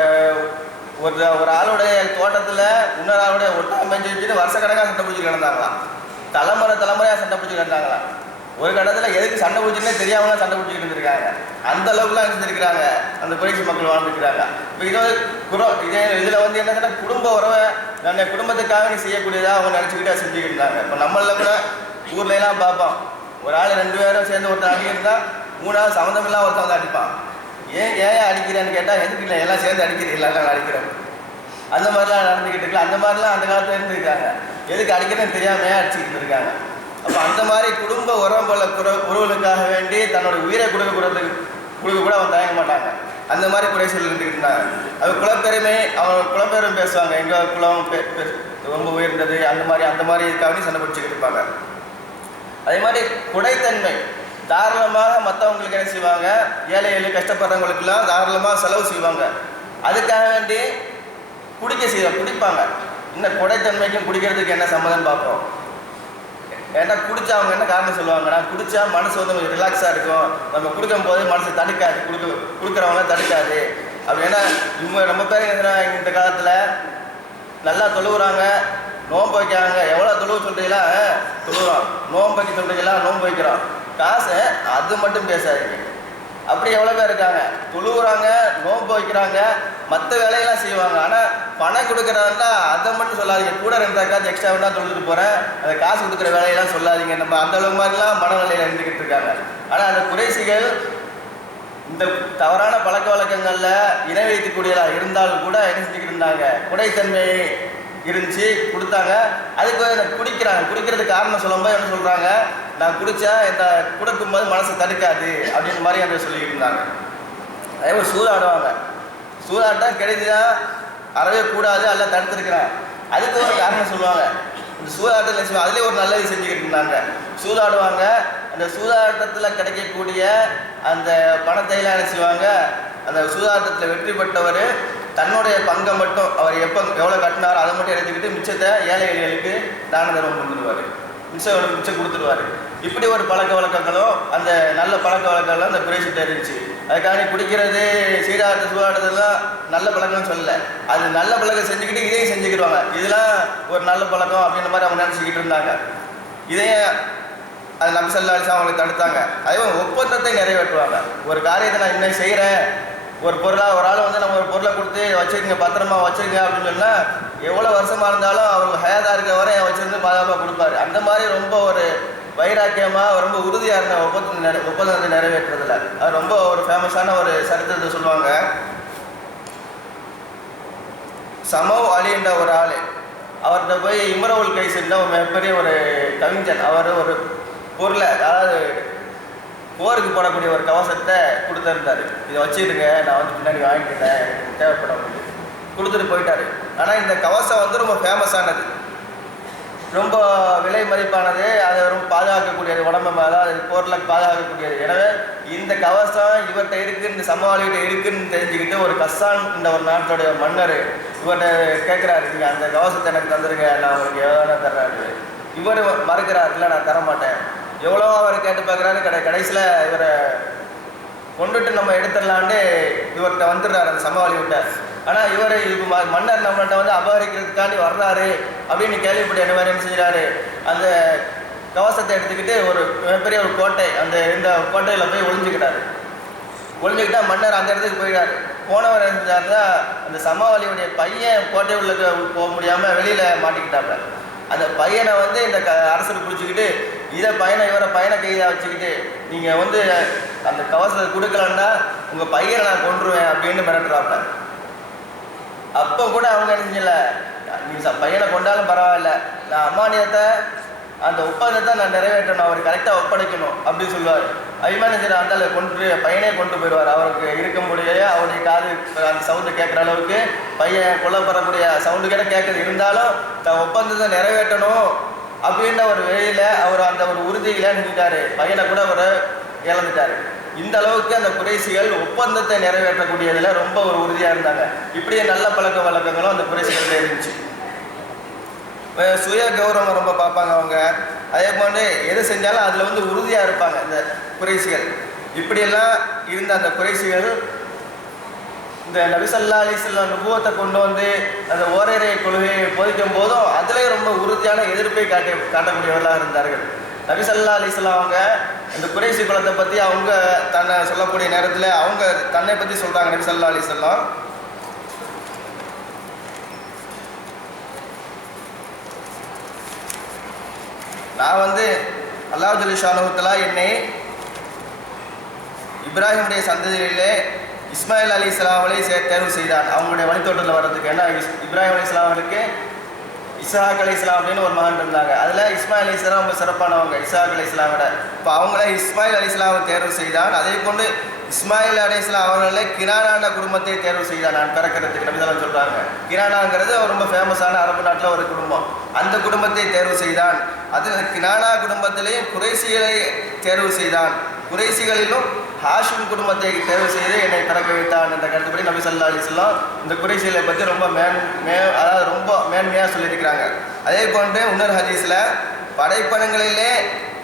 ஒரு ஒரு ஆளுடைய தோட்டத்தில் இன்னொரு ஆளுடைய ஒட்டகம் பெஞ்சு வச்சுட்டு வருஷக்கணக்காக சண்டை பிடிச்சி கிடந்தாங்களாம். தலைமுறையாக சண்டை பிடிச்சி கிடந்தாங்களாம். ஒரு கட்டத்தில் எதுக்கு சண்டை பிடிச்சுன்னே தெரியாமலாம் சண்டை பிடிச்சிட்டு இருந்திருக்காங்க. அந்த அளவுக்குலாம் இருந்திருக்கிறாங்க அந்த குறைசி மக்கள் வாழ்ந்துருக்கிறாங்க. இப்போ இதில் வந்து என்ன குடும்ப உறவை நம்ம குடும்பத்துக்காக நீ செய்யக்கூடியதாக அவங்க நினச்சிக்கிட்டே செஞ்சுக்கிட்டு இருந்தாங்க. இப்போ நம்மளில் கூட ஊர்லலாம் பார்ப்போம், ஒரு ஆள் 2 பேரும் சேர்ந்து ஒருத்தர் அடிக்கிருந்தா 3ஆவது சம்மந்தமில்லாம் ஒருத்தர் வந்து அடிப்பான். ஏன் அடிக்கிறேன்னு கேட்டால் எதுக்கு இல்லை, எல்லாம் சேர்ந்து அடிக்கிறீங்களா, நாங்கள் அடிக்கிறோம். அந்த மாதிரிலாம் நடந்துக்கிட்டு இருக்கலாம். அந்த மாதிரிலாம் அந்த காலத்தில் இருந்துருக்காங்க. எதுக்கு அடிக்கிறேன்னு தெரியாமல் அடிச்சுக்கிட்டு இருக்காங்க. அப்போ அந்த மாதிரி குடும்ப உறவுகளுக்காக வேண்டி தன்னோட உயிரை கொடுக்க கூட அவங்க தயங்க மாட்டாங்க. அந்த மாதிரி குறைசிகள் இருந்துக்கிட்டு இருந்தாங்க. அது குலப்பெருமை, அவங்க குலப்பெருமை பேசுவாங்க, எங்கள் குலம் ரொம்ப உயர்ந்தது, அந்த மாதிரி இதுக்காக சண்டை பிடிச்சிக்கிட்டு இருப்பாங்க. அதே மாதிரி குடைத்தன்மை, தாராளமாக மற்றவங்களுக்கு என்ன செய்வாங்க, ஏழை கஷ்டப்படுறவங்களுக்கெல்லாம் தாராளமாக செலவு செய்வாங்க. அதுக்காக வேண்டி குடிப்பாங்க. இன்னும் குடைத்தன்மைக்கும் குடிக்கிறதுக்கு என்ன சம்மதம் பார்ப்போம். ஏன்னா குடிச்சா அவங்க என்ன காரணம் சொல்லுவாங்கன்னா, குடித்தா மனசு வந்து கொஞ்சம் ரிலாக்ஸாக இருக்கும், நம்ம கொடுக்கும் போது மனசு தடுக்காது, கொடுக்குறவங்க தடுக்காது. அப்படின்னா இவங்க நம்ம பேர் என்ன இந்த காலத்தில் நல்லா தொழுவுறாங்க, நோன்பு வைக்கிறாங்க. எவ்வளோ தொழுவு சொல்கிறீங்களா, தொழுவுறோம். நோன்பு வைக்க சொல்கிறீங்களா, நோன்பு வைக்கிறோம். காசை அது மட்டும் பேசாதீங்க. அப்படி எவ்வளோ பேர் இருக்காங்க, தொழுவுறாங்க, நோன்பு வைக்கிறாங்க, மற்ற வேலையெல்லாம் செய்வாங்க. ஆனால் பணம் கொடுக்குறாருன்னா அதை மட்டும் சொல்லாதீங்க. கூட 2 ரக்காத்து எக்ஸ்ட்ரா வேணா தொழுதுட்டு போகிறேன், அந்த காசு கொடுக்குற வேலையெல்லாம் சொல்லாதீங்க. நம்ம அந்த அளவு மாதிரிலாம் மனநிலையில் இருந்துக்கிட்டு இருக்காங்க. ஆனால் அந்த குறைசிகள் இந்த தவறான பழக்க வழக்கங்களில் இணை வைக்கக்கூடியதாக இருந்தாலும் கூட என்ன செஞ்சுக்கிட்டு இருந்தாங்க, குடைத்தன்மை இருந்துச்சு, கொடுத்தாங்க. அதுக்கு குடிக்கிறதுக்கு காரணம் சொல்லும்போது என்ன சொல்கிறாங்க, நான் குடித்தா இந்த கொடுக்கும்போது மனசு தடுக்காது அப்படின்ற மாதிரி அந்த சொல்லிக்கிட்டு இருந்தாங்க. அதே மாதிரி சூதாடுவாங்க. சூதாட்டம் கிடைத்துதான் அறவே கூடாது, எல்லாம் தடுத்துருக்குறேன். அதுக்கு ஒரு காரணம் சொல்லுவாங்க. இந்த சூதாட்டத்தில் செய்வாங்க, அதுலேயே ஒரு நல்லது செஞ்சுக்கிட்டு இருந்தாங்க. சூதாடுவாங்க. அந்த சூதாட்டத்தில் கிடைக்கக்கூடிய அந்த பணத்தையெல்லாம் என்ன செய்வாங்க, அந்த சூதாட்டத்தில் வெற்றி பெற்றவர் தன்னுடைய பங்கை மட்டும் அவர் எவ்வளோ கட்டினாரோ அதை மட்டும் எடுத்துக்கிட்டு மிச்சத்தை ஏழை எளிகளுக்கு தான தர்மம் கொடுத்துருவார், மிச்சம் கொடுத்துருவார். இப்படி ஒரு பழக்க வழக்கங்களும் அந்த நல்ல பழக்க வழக்கங்களும் அந்த குறைசிட்ட இருந்துச்சு. அதுக்காக குடிக்கிறது, சூதாட்டத்துலாம் நல்ல பழக்கம்னு சொல்லலை, அது நல்ல பழக்கம் செஞ்சுக்கிட்டு இதையும் செஞ்சுக்கிடுவாங்க. இதெல்லாம் ஒரு நல்ல பழக்கம் அப்படின்ற மாதிரி அவங்க நினச்சிக்கிட்டு இருந்தாங்க. இதையே அது நபி ஸல்லல்லாஹு அலைஹி வஸல்லம் அவங்களை தடுத்தாங்க. அதே ஒப்பந்தத்தை நிறைவேற்றுவாங்க. ஒரு காரியத்தை நான் இன்னும் செய்கிறேன், ஒரு ஆள் வந்து நம்ம ஒரு பொருளை கொடுத்து வச்சுருங்க, பத்திரமா வச்சுருங்க அப்படின்னு சொன்னால் எவ்வளோ வருஷமாக இருந்தாலும் அவங்க ஹயாதா இருக்க வரை வச்சுருந்து பாதுகாப்பாக கொடுப்பாரு. அந்த மாதிரி ரொம்ப ஒரு வைராக்கியமாக ரொம்ப உறுதியாக இருந்த ஒப்பந்தத்தை நிறைவேற்றுறதில்ல. அது ரொம்ப ஒரு ஃபேமஸான ஒரு சரித்திரத்தை சொல்லுவாங்க. சமவ் அலின்ற ஒரு ஆள், அவர்கிட்ட போய் இம்ரவுல் கைஸ் என்ற ஒரு மிகப்பெரிய ஒரு கவிஞன், அவர் ஒரு பொருளை, அதாவது போருக்கு போடக்கூடிய ஒரு கவசத்தை கொடுத்துருந்தாரு. இதை வச்சுருங்க, நான் வந்து பின்னாடி வாங்கிக்கிட்டேன், எனக்கு தேவைப்படும் கொடுத்துட்டு போயிட்டாரு. ஆனால் இந்த கவசம் வந்து ரொம்ப ஃபேமஸானது. ரொம்ப விலை மதிப்பானது, அதை ரொம்ப பாதுகாக்கக்கூடியது, உடம்பு அதாவது போரில் பாதுகாக்கக்கூடியது. எனவே இந்த கவசம் இவர்கிட்ட இருக்குது, இந்த சமவாளிகிட்ட இருக்குன்னு தெரிஞ்சுக்கிட்டு ஒரு கஸ்ஸான் இந்த ஒரு நாட்டுடைய மன்னர் இவர்கிட்ட கேட்குறாரு, நீங்கள் அந்த கவசத்தை எனக்கு தந்துருங்க, நான் உங்களுக்கு எவ்வளோ தர்றாரு. இவர் மறுக்கிறார், இல்லை நான் தரமாட்டேன். எவ்வளோ அவர் கேட்டு பார்க்குறாரு. கடைசியில் இவரை கொண்டுட்டு நம்ம எடுத்துடலான்ட்டு இவர்கிட்ட வந்துடுறாரு அந்த சமவாளி விட்ட. ஆனால் இவர் மன்னர் நம்மள்கிட்ட வந்து அபகரிக்கிறதுக்காண்டி வர்றாரு அப்படின்னு கேள்விப்பட்டு என்ன மாதிரி என்ன செஞ்சுறாரு, அந்த கவசத்தை எடுத்துக்கிட்டு ஒரு மிகப்பெரிய ஒரு கோட்டை, அந்த இந்த கோட்டையில் போய் ஒளிஞ்சுக்கிட்டா மன்னர் அந்த இடத்துக்கு போயிடாரு. போனவர் இருந்தாருன்னா அந்த சமவாளியுடைய பையன் கோட்டை உள்ள போக முடியாமல் வெளியில் மாட்டிக்கிட்டாங்க. அந்த பையனை வந்து இந்த அரசர் பிடிச்சிக்கிட்டு இவரை பையனை கையாக வச்சுக்கிட்டு நீங்கள் வந்து அந்த கவசத்தை கொடுக்கலன்னா உங்கள் பையனை நான் கொண்டுருவேன் அப்படின்னு மிரட்டுறாங்க. அப்போ கூட அவங்க என்ன செஞ்சல, நீ பையனை கொண்டாலும் பரவாயில்ல, நான் அம்மானியத்தை அந்த ஒப்பந்தத்தை நான் நிறைவேற்றணும், அவர் கரெக்டாக ஒப்படைக்கணும் அப்படின்னு சொல்லுவார். அபிமானியர் அந்த பையனே கொண்டு போயிடுவார். அவருக்கு இருக்க முடியல, அவருடைய காது அந்த சவுண்டு கேட்குற அளவுக்கு பையன் கொல்லப்படக்கூடிய சவுண்டு கிட்ட கேட்குறது, இருந்தாலும் தன் ஒப்பந்தத்தை நிறைவேற்றணும் அப்படின்ற ஒரு வேலையில் அவர் அந்த ஒரு உறுதியில் நின்றுட்டார். பையனை கூட அவர் இழந்துட்டார். இந்த அளவுக்கு அந்த குறைசிகள் ஒப்பந்தத்தை நிறைவேற்றக்கூடியதில் ரொம்ப ஒரு உறுதியாக இருந்தாங்க. இப்படியே நல்ல பழக்க வழக்கங்களும் அந்த குறைசிகள்கிட்ட இருந்துச்சு. சுய கௌரவம் ரொம்ப பார்ப்பாங்க அவங்க. அதே போன்று எது செஞ்சாலும் அதில் வந்து உறுதியாக இருப்பாங்க இந்த குறைசிகள். இப்படியெல்லாம் இருந்த அந்த குறைசிகள் இந்த நபி ஸல்லல்லாஹு அலைஹி வஸல்லம் நுபுவத்தை கொண்டு வந்து அந்த ஓரிரை கொள்கையை போதிக்கும் போதும் அதிலே ரொம்ப உறுதியான எதிர்ப்பை காட்டக்கூடியவர்களாக இருந்தார்கள். நபி ஸல்லல்லாஹு அலைஹி வஸல்லம் அவங்க இந்த குறைசி குலத்தை பற்றி அவங்க தன்னை சொல்லக்கூடிய நேரத்தில் அவங்க தன்னை பற்றி சொல்கிறாங்க. நபி ஸல்லல்லாஹு அலைஹி வஸல்லம் நான் வந்து அல்லாஹ் ஜல்ல ஷானஹு தஆலா என்னை இப்ராஹிமுடைய சந்ததியிலே இஸ்மாயில் அலைஹிஸ்ஸலாம் அவளை தேர்வு செய்தான் அவங்களுடைய வழித்தோட்டத்தில் வர்றதுக்கு. ஏன்னா இப்ராஹிம் அலைஹிஸ்ஸலாம் அவருக்கு இஸ்ஹாக் அலைஹிஸ்ஸலாம் அப்படின்னு ஒரு மகன் இருந்தாங்க. அதில் இஸ்மாயில் அலைஹிஸ்ஸலாம் ரொம்ப சிறப்பானவங்க இஸ்ஹாக் அலைஹிஸ்ஸலாம் விட. இப்போ அவங்கள இஸ்மாயில் அலைஹிஸ்ஸலாமை தேர்வு செய்தான். அதே போன்று இஸ்மாயில் அலைஹிஸ்ஸலாம் அவர்களே கினானா குடும்பத்தை தேர்வு செய்தான் நான் பிறக்கிறதுக்கு. நபி ஸல்லல்லாஹு சொல்கிறாங்க, கினானாங்கிறது ரொம்ப ஃபேமஸான அரபு நாட்டில் ஒரு குடும்பம். அந்த குடும்பத்தை தேர்வு செய்தான். அதில் கினானா குடும்பத்திலேயும் குறைசிகளை தேர்வு செய்தான். குறைசிகளிலும் ஹாஷிம் குடும்பத்தை தேர்வு செய்து என்னை பிறக்க வைத்தான் என்ற கருத்துப்படி நபி ஸல்லல்லாஹு அலைஹி வஸல்லம் இந்த குறைசிகளை பற்றி ரொம்ப அதாவது ரொம்ப மேன்மையாக சொல்லியிருக்கிறாங்க. அதே போன்று இன்னொரு ஹதீஸில் படைப்பனங்களிலே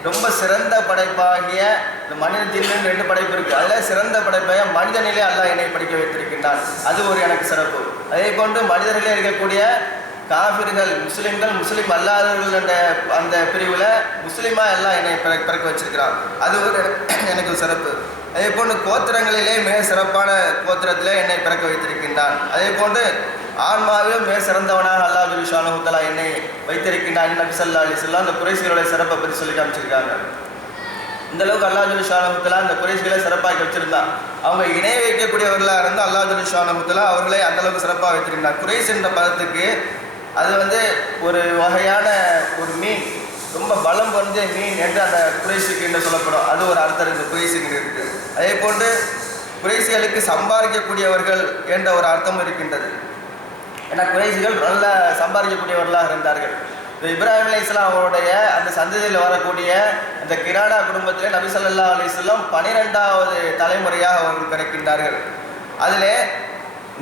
ரொம்ப சிறந்த படைப்பாகிய இந்த மனித ஜின்னு 2 படைப்பு இருக்குது. அதில் சிறந்த படைப்பாக மனிதனிலே அல்லாஹ் என்னை படிக்க வைத்திருக்கின்றான், அது ஒரு எனக்கு சிறப்பு. அதே போன்று மனிதர்களே இருக்கக்கூடிய காஃபிர்கள் முஸ்லீம்கள் முஸ்லீம் அல்லாதவர்கள் என்ற அந்த பிரிவில் முஸ்லீமாக எல்லாம் என்னை பிறக்க வச்சிருக்கிறான், அது ஒரு எனக்கு சிறப்பு. அதே போன்று கோத்திரங்களிலே மிக சிறப்பான கோத்திரத்திலே என்னை பிறக்க வைத்திருக்கின்றான். அதே போன்று ஆன்மாவிலும் மிக சிறந்தவனாக அல்லாஹ் ஜல்ல ஷானஹு தஆலா என்னை வைத்திருக்கின்றான். நபி ஸல்லல்லாஹு அலைஹி வஸல்லம் அந்த குறைசிகளுடைய சிறப்பை பற்றி சொல்லி காமிச்சிருக்காங்க. இந்த அளவுக்கு அல்லாஹ் ஜல்ல ஷானஹு தஆலா அந்த குறைசிகளை சிறப்பாக வச்சிருந்தான். அவங்க இணை வைக்கக்கூடியவர்களாக இருந்து அல்லாஹ் ஜல்ல ஷானஹு தஆலா அவர்களை அந்த அளவுக்கு சிறப்பாக வைத்திருக்கிறார். குறைஸ் என்ற பதத்துக்கு அது வந்து ஒரு வகையான ஒரு மீன், ரொம்ப பலம் பொருந்திய மீன் என்று அந்த குறைசிக்கு என்று சொல்லப்படும். அது ஒரு அர்த்தம் இந்த குறைசிக்கு இருக்குது. அதே போன்று குறைசிகளுக்கு சம்பாதிக்கக்கூடியவர்கள் என்ற ஒரு அர்த்தமும் இருக்கின்றது. ஏன்னா குறைசிகள் நல்ல சம்பாதிக்கக்கூடியவர்களாக இருந்தார்கள். இப்ராஹிம் அலைஹிஸ்ஸலாம் அவருடைய அந்த சந்ததியில் வரக்கூடிய அந்த கிரானா குடும்பத்தில் நபி ஸல்லல்லாஹு அலைஹி வஸல்லம் 12வது தலைமுறையாக அவர்கள் கிடைக்கின்றார்கள். அதிலே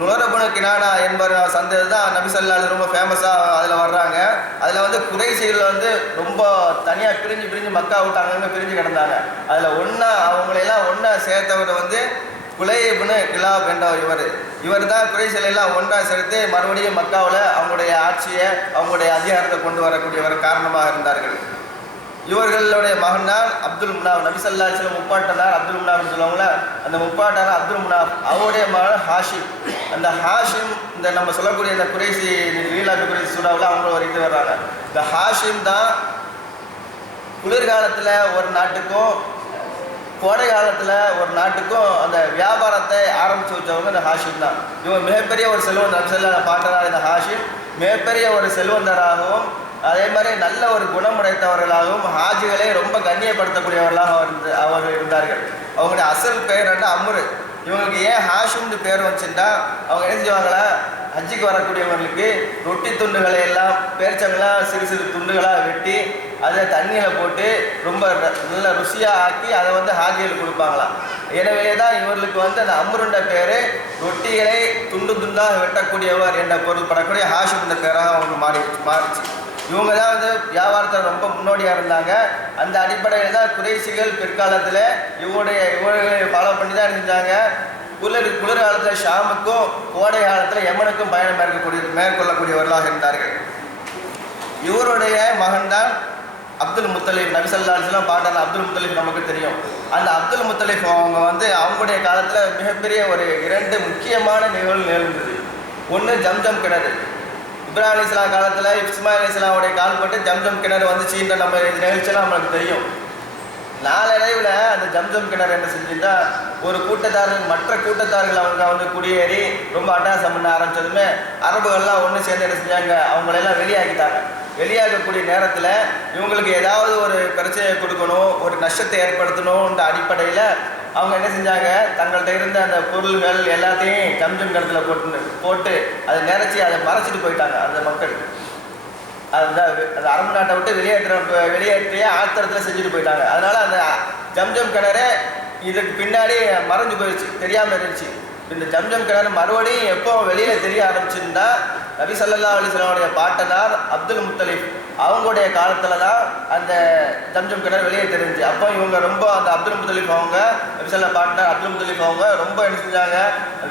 நுலரபுன கினானா என்பவர் சந்ததி தான் நபி ஸல்லல்லாஹு அலைஹி ரொம்ப ஃபேமஸாக அதில் வர்றாங்க. அதில் வந்து குறைசிகள் வந்து ரொம்ப தனியாக பிரிஞ்சு மக்கா விட்டு அங்கங்கே பிரிஞ்சு கிடந்தாங்க. அதில் அவங்களையெல்லாம் ஒன்றா சேர்த்தவர் வந்து குலைபுன கிலாப் என்ற இவர் தான் குறைசிகளெல்லாம் ஒன்றா சேர்த்து மறுபடியும் மக்காவில் அவங்களுடைய ஆட்சியை அவங்களுடைய அதிகாரத்தை கொண்டு வரக்கூடியவர் காரணமாக இருந்தார்கள். இவர்களுடைய மகன் தான் அப்துல் முனாப். நபி ஸல்லல்லாஹு அலைஹி வஸல்லம் முப்பாட்டனார் அப்துல் முனாப்னு சொல்லுவாங்களே, அந்த முப்பாட்டனார் அப்துல் முனாப் அவருடைய மகன் ஹாஷிம். அந்த ஹாஷிம் இந்த நம்ம சொல்லக்கூடிய இந்த குறைசி லீலாக்கு குறைசி சூறாவில் அவங்க ஒரு இது வர்றாங்க. இந்த ஹாஷிம் தான் குளிர்காலத்தில் ஒரு நாட்டுக்கும் கோடை காலத்தில் ஒரு நாட்டுக்கும் அந்த வியாபாரத்தை ஆரம்பித்து வச்சவங்க இந்த ஹாஷிம் தான். இவங்க மிகப்பெரிய ஒரு செல்வந்தர். நபி ஸல்லல்லாஹு அலைஹி வஸல்லம் பாட்டனார் இந்த ஹாஷிம் மிகப்பெரிய ஒரு செல்வந்தராகவும் அதே மாதிரி நல்ல ஒரு குணமுடைத்தவர்களாகவும் ஹாஜிகளை ரொம்ப கண்ணியப்படுத்தக்கூடியவர்களாக அவர்கள் இருந்தார்கள். அவங்களுடைய அசல் பெயர் அம்ரு. இவங்களுக்கு ஏன் ஹாஷிம்னு பேர் வந்துச்சுட்டா அவங்க என்ன செய்வாங்களா, ஹஜ்ஜுக்கு வரக்கூடியவர்களுக்கு ரொட்டி துண்டுகளை எல்லாம் பேரிச்சங்களாக சிறு சிறு துண்டுகளாக வெட்டி அதை தண்ணியில் போட்டு ரொம்ப நல்ல ருசியாக ஆக்கி அதை வந்து ஹாஜிகளுக்கு கொடுப்பாங்களாம். எனவே தான் இவர்களுக்கு வந்து அந்த அம்ருண்ட பேர் ரொட்டிகளை துண்டு துண்டாக வெட்டக்கூடியவர் என்ற பொருள்படக்கூடிய ஹாஷிம் என்ற பேராக அவங்க மாறிச்சு. இவங்க தான் வந்து வியாபாரத்தில் ரொம்ப முன்னோடியாக இருந்தாங்க. அந்த அடிப்படையில் தான் குறைசிகள் பிற்காலத்தில் இவர்களை ஃபாலோ பண்ணி தான் இருந்தாங்க. குளிர் காலத்தில் ஷாமுக்கும் கோடை காலத்தில் யமனுக்கும் பயணம் மேற்கொள்ளக்கூடியவர்களாக இருந்தார்கள். இவருடைய மகன் தான் அப்துல் முத்தலிப். நபி ஸல்லல்லாஹு அலைஹி வஸல்லம் பாட்டான அப்துல் முத்தலிப் நமக்கு தெரியும். அந்த அப்துல் முத்தலிப் அவங்க வந்து அவங்களுடைய காலத்தில் மிகப்பெரிய ஒரு 2 முக்கியமான நிகழ்வு நிகழ்ந்தது. ஒன்று ஜம்ஜம் கிணறு. இப்ராஹிம் அலைஹிஸ்ஸலாம் காலத்தில் இஸ்மாயில் அலைஹிஸ்ஸலாமுடைய கால்பட்டு ஜம்ஜம் கிணறு வந்துச்சுன்ற நம்ம நிகழ்ச்சியெல்லாம் நம்மளுக்கு தெரியும். நாளடைவில் அந்த ஜம்ஜம் கிணறு என்ன செஞ்சுட்டா ஒரு கூட்டத்தார்கள் மற்ற கூட்டத்தார்கள் அவங்க வந்து குடியேறி ரொம்ப அட்டகாசம் பண்ண ஆரம்பித்ததுமே அரபுகள்லாம் ஒன்று சேர்ந்து என்ன செஞ்சாங்க, அவங்களெல்லாம் வெளியாகிட்டாங்க. வெளியாகக்கூடிய நேரத்தில் இவங்களுக்கு ஏதாவது ஒரு பிரச்சனையை கொடுக்கணும், ஒரு நஷ்டத்தை ஏற்படுத்தணுன்ற அடிப்படையில் அவங்க என்ன செஞ்சாங்க, தங்கள்கிட்ட இருந்த அந்த பொருள்கள் எல்லாத்தையும் ஜம்ஜம் கிணத்துல போட்டு அதை நிறச்சி அதை மறைச்சிட்டு போயிட்டாங்க. அந்த மக்கள் அந்த அரபு நாட்டை விட்டு வெளியேற்றிய ஆத்திரத்தில் செஞ்சுட்டு போயிட்டாங்க. அதனால் அந்த ஜம்ஜம் கிணறு இதுக்கு பின்னாடி மறைஞ்சு போயிடுச்சு, தெரியாமல் இருந்துச்சு. இந்த ஜம்ஜம் கிணறு மறுபடியும் எப்போ வெளியில் தெரிய ஆரம்பிச்சுன்னா நபி ஸல்லல்லாஹு அலைஹி வஸல்லம் பாட்டனார் அப்துல் முத்தலிப் அவங்களுடைய காலத்தில் தான் அந்த ஜம்ஜம் கிணறு வெளியே தெரிஞ்சு. அப்போ இவங்க ரொம்ப அந்த அப்துல் முத்தலிப் அவங்க நபி ஸல்லல்லாஹு பாட்டனார் அப்துல் முத்தலிப் அவங்க ரொம்ப என்ன செஞ்சாங்க,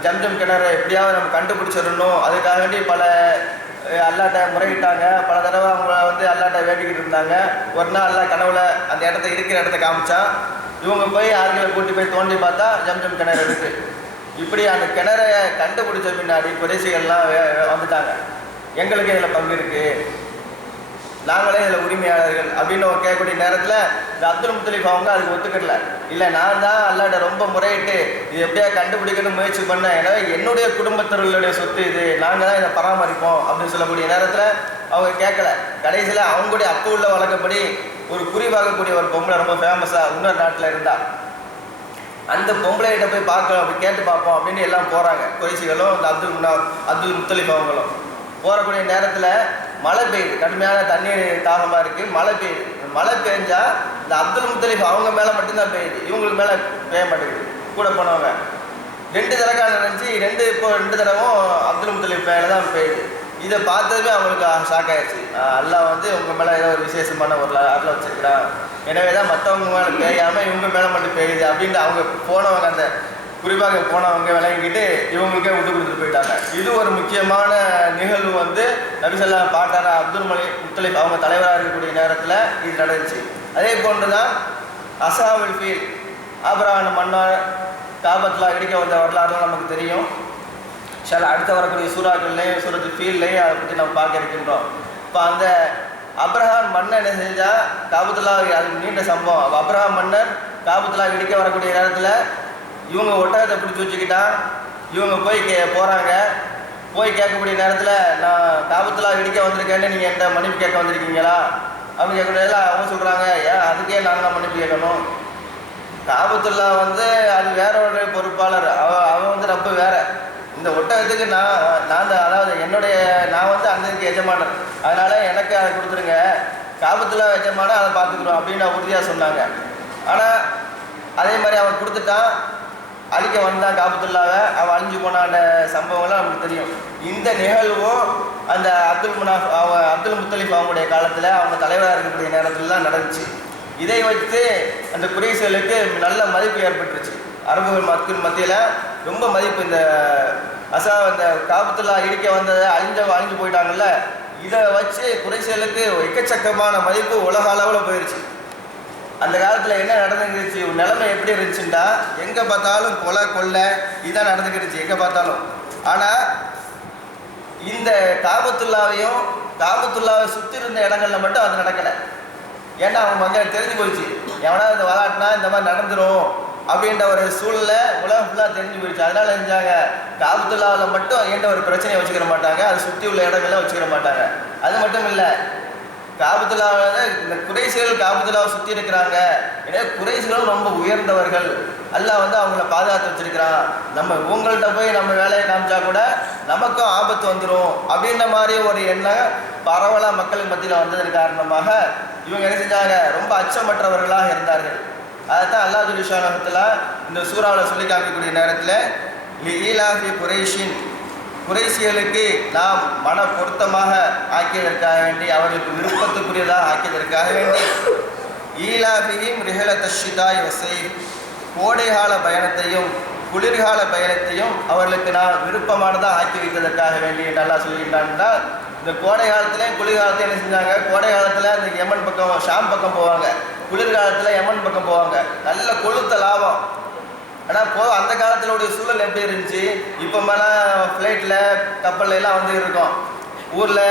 ஜம்ஜம் கிணறு எப்படியாவது நம்ம கண்டுபிடிச்சிடணும், அதுக்காக வேண்டி பல அல்லாட்ட முறையிட்டாங்க. பல தடவை அவங்க வந்து அல்லாட்ட வேண்டிக்கிட்டு இருந்தாங்க. ஒரு நாள் அல்லா கனவுல அந்த இருக்கிற இடத்த காமிச்சா. இவங்க போய் ஆறுகளை கூட்டி போய் தோண்டி பார்த்தா ஜம்ஜம் கிணறு இருக்கு. இப்படி அந்த கிணறை கண்டுபிடிச்ச பின்னாடி குறைசிகள்லாம் வந்துட்டாங்க, எங்களுக்கு இதில் பங்கு இருக்கு, நாங்களே இதில் உரிமையாளர்கள் அப்படின்னு கேட்கக்கூடிய நேரத்தில் இந்த அப்துல் முத்தலிப் அவங்க அதுக்கு ஒத்துக்கல. இல்லை, நான் தான் அல்லாட்ட ரொம்ப முறையிட்டு இது எப்படியா கண்டுபிடிக்கணும் முயற்சி பண்ணேன், எனவே என்னுடைய குடும்பத்தினர்களுடைய சொத்து இது, நாங்கள் தான் இதை பராமரிப்போம் அப்படின்னு சொல்லக்கூடிய நேரத்தில் அவங்க கேட்கல. கடைசியில் அவங்களுடைய அப்போ உள்ள வழக்கப்படி ஒரு குறிவாகக்கூடிய ஒரு பொம்பளை ரொம்ப ஃபேமஸாக இன்னொரு நாட்டில் இருந்தா, அந்த பொம்பளைகிட்ட போய் பார்க்கலாம், அப்படி கேட்டு பார்ப்போம் அப்படின்னு எல்லாம் போகிறாங்க. குறைசிகளும் இந்த அப்துல் முத்தலிப் அவங்களும் போகக்கூடிய நேரத்தில் மழை பெய்யுது, கடுமையான தண்ணீர் தாகமாக இருக்குது, மழை பெய்யுது. மழை பெஞ்சா இந்த அப்துல் முத்தலிப் அவங்க மேலே மட்டும்தான் பெய்யுது, இவங்களுக்கு மேலே பெய்ய மாட்டேங்குது. கூட போனவங்க 2 தடவை நினச்சி 2 தடவும் அப்துல் முத்தலிப் மேலே தான் பெய்யுது. இதை பார்த்ததுமே அவங்களுக்கு ஷாக் ஆயிடுச்சு. அல்லாஹ் வந்து உங்கள் மேலே ஏதோ ஒரு விசேஷமான ஒரு ஆட்டில் வச்சுருக்கிறான், எனவே தான் மற்றவங்க மேலே பெய்யாமல் இவங்க மேலே மட்டும் பெய்யுது அப்படின்ட்டு அவங்க போனவங்க அந்த குறிப்பாக போனவங்க விளங்கிக்கிட்டு இவங்களுக்கே விட்டு கொடுத்துட்டு போயிட்டாங்க. இது ஒரு முக்கியமான நிகழ்வு வந்து நபி ஸல்லல்லாஹு பாட்டான அப்துல் முத்தலிப் அவங்க தலைவராக இருக்கக்கூடிய நேரத்தில் இது நடந்துச்சு. அதே போன்று தான் அஸ்ஹாபுல் ஃபீல் ஆபிரகாம் மன்னர் காபத்துல்லா இடிக்க வந்த வரலாறுலாம் நமக்கு தெரியும். அடுத்த வரக்கூடிய சூறாக்கள்லையும் சூரத்து ஃபீல்லையும் அதை பற்றி நம்ம பார்க்க இருக்கின்றோம். இப்போ அந்த அப்ரஹாம் மன்னர் என்ன செஞ்சால் காபத்துல்லா, அது நீண்ட சம்பவம். அப்ரஹாம் மன்னர் காபத்துல்லா இடிக்க வரக்கூடிய நேரத்தில் இவங்க ஒட்டகத்தை பிடிச்சி வச்சுக்கிட்டா, இவங்க போய் போகிறாங்க. போய் கேட்கக்கூடிய நேரத்தில் நான் காபத்துல்லா இடிக்க வந்திருக்கேன்னு நீங்கள் என்கிட்ட மன்னிப்பு கேட்க வந்திருக்கீங்களா அவங்க கேட்கக்கூடிய அவங்க சொல்கிறாங்க, ஏன் அதுக்கே நாங்கள் மன்னிப்பு கேட்கணும், காபத்துல்லா வந்து அது வேற ஒரு பொறுப்பாளர், அவன் வந்து ரப்பு வேற, இந்த ஒட்டகத்துக்கு நான் அதாவது நான் வந்து அந்த எஜமானர், அதனால் எனக்கு அதை கொடுத்துருங்க, காபத்துல்லா எஜமான அதை பார்த்துக்குறோம் அப்படின்னு உறுதியாக சொன்னாங்க. ஆனால் அதே மாதிரி அவன் கொடுத்துட்டான், அழிக்க வந்தான் காபத்துல்லாவை, அவன் அழிஞ்சு போனான சம்பவங்கள்லாம் நமக்கு தெரியும். இந்த நிகழ்வும் அந்த அப்துல் முத்தலிப் அவங்களுடைய காலத்தில் அவங்க தலைவராக இருக்கக்கூடிய நேரத்தில் தான் நடந்துச்சு. இதை வைத்து அந்த குறைசிகளுக்கு நல்ல மதிப்பு ஏற்பட்டுருச்சு. அரபுகள் மத்தியில் ரொம்ப மதிப்பு. இந்த இந்த காபத்துல்லா இடிக்க வந்ததை அழிஞ்சு போயிட்டாங்கல்ல, இதை வச்சு குறைசிகளுக்கு எக்கச்சக்கமான மதிப்பு உலக அளவில் போயிடுச்சு. அந்த காலத்தில் என்ன நடந்துக்கிடுச்சு, நிலைமை எப்படி இருந்துச்சுன்னா எங்கே பார்த்தாலும் கொலை இதான் நடந்துக்கிடுச்சு எங்கே பார்த்தாலும். ஆனால் இந்த காபத்துல்லாவை சுற்றி இருந்த இடங்கள்ல மட்டும் அது நடக்கலை. ஏன்னா அவங்க மக்கள் தெரிஞ்சு போயிடுச்சு, எவனா இந்த விளாட்டுனா இந்த மாதிரி நடந்துடும் அப்படின்ற ஒரு சூழலை உலகம் ஃபுல்லாக தெரிஞ்சு போயிடுச்சு. அதனால செஞ்சாங்க, காபத்துல்லாவில் மட்டும் எந்த ஒரு பிரச்சனையை வச்சுக்கிற மாட்டாங்க, அதை சுற்றி உள்ள இடங்கள்லாம் வச்சுக்கிற மாட்டாங்க. அது மட்டும் இல்லை, காபத்துல்லாவை இந்த குறைசிகள் காபத்துல்லாவை சுற்றி இருக்கிறாங்க. ஏன்னா குறைசிகளும் ரொம்ப உயர்ந்தவர்கள். அல்லாஹ் வந்து அவங்கள பாதுகாத்து வச்சிருக்கிறான். நம்ம இவங்கள்ட்ட போய் நம்ம வேலையை காமிச்சா கூட நமக்கும் ஆபத்து வந்துடும் அப்படின்ற மாதிரி ஒரு எண்ணம் பரவலாக மக்களுக்கு மத்தியில் வந்ததன் காரணமாக இவங்க என்ன செஞ்சாங்க, ரொம்ப அச்சமற்றவர்களாக இருந்தார்கள். அதைத்தான் அல்லாஹ் ஜல்ல ஷானஹு இந்த சூறாவில் சொல்லி காமிக்கக்கூடிய நேரத்தில் ஈலாஃபி குறைஷின், குறைசிகளுக்கு நாம் மன பொருத்தமாக ஆக்கியதற்காக வேண்டி, அவர்களுக்கு விருப்பத்துக்குரியதாக ஆக்கியதற்காக வேண்டி, ஈலாஃபிஹிம் ரிஹலத ஷிதாய் வஸைஃப், கோடைகால பயணத்தையும் குளிர்கால பயணத்தையும் அவர்களுக்கு நான் விருப்பமானதாக ஆக்கி வைத்ததற்காக வேண்டி என்று அல்லாஹ் சொல்லிட்டான்னா, இந்த கோடை காலத்துலேயும் குளிர்காலத்தையும் என்ன செஞ்சாங்க, கோடை காலத்தில் இந்த யமன் பக்கம் ஷாம் பக்கம் போவாங்க, குளிர்காலத்தில் யமன் பக்கம் போவாங்க. நல்ல கொளுத்த லாபம். ஆனால் அந்த காலத்தினுடைய சூழல் எப்படி இருந்துச்சு, இப்போ மேலே ஃப்ளைட்டில் கப்பலில் எல்லாம் வந்து இருக்கும். ஊரில்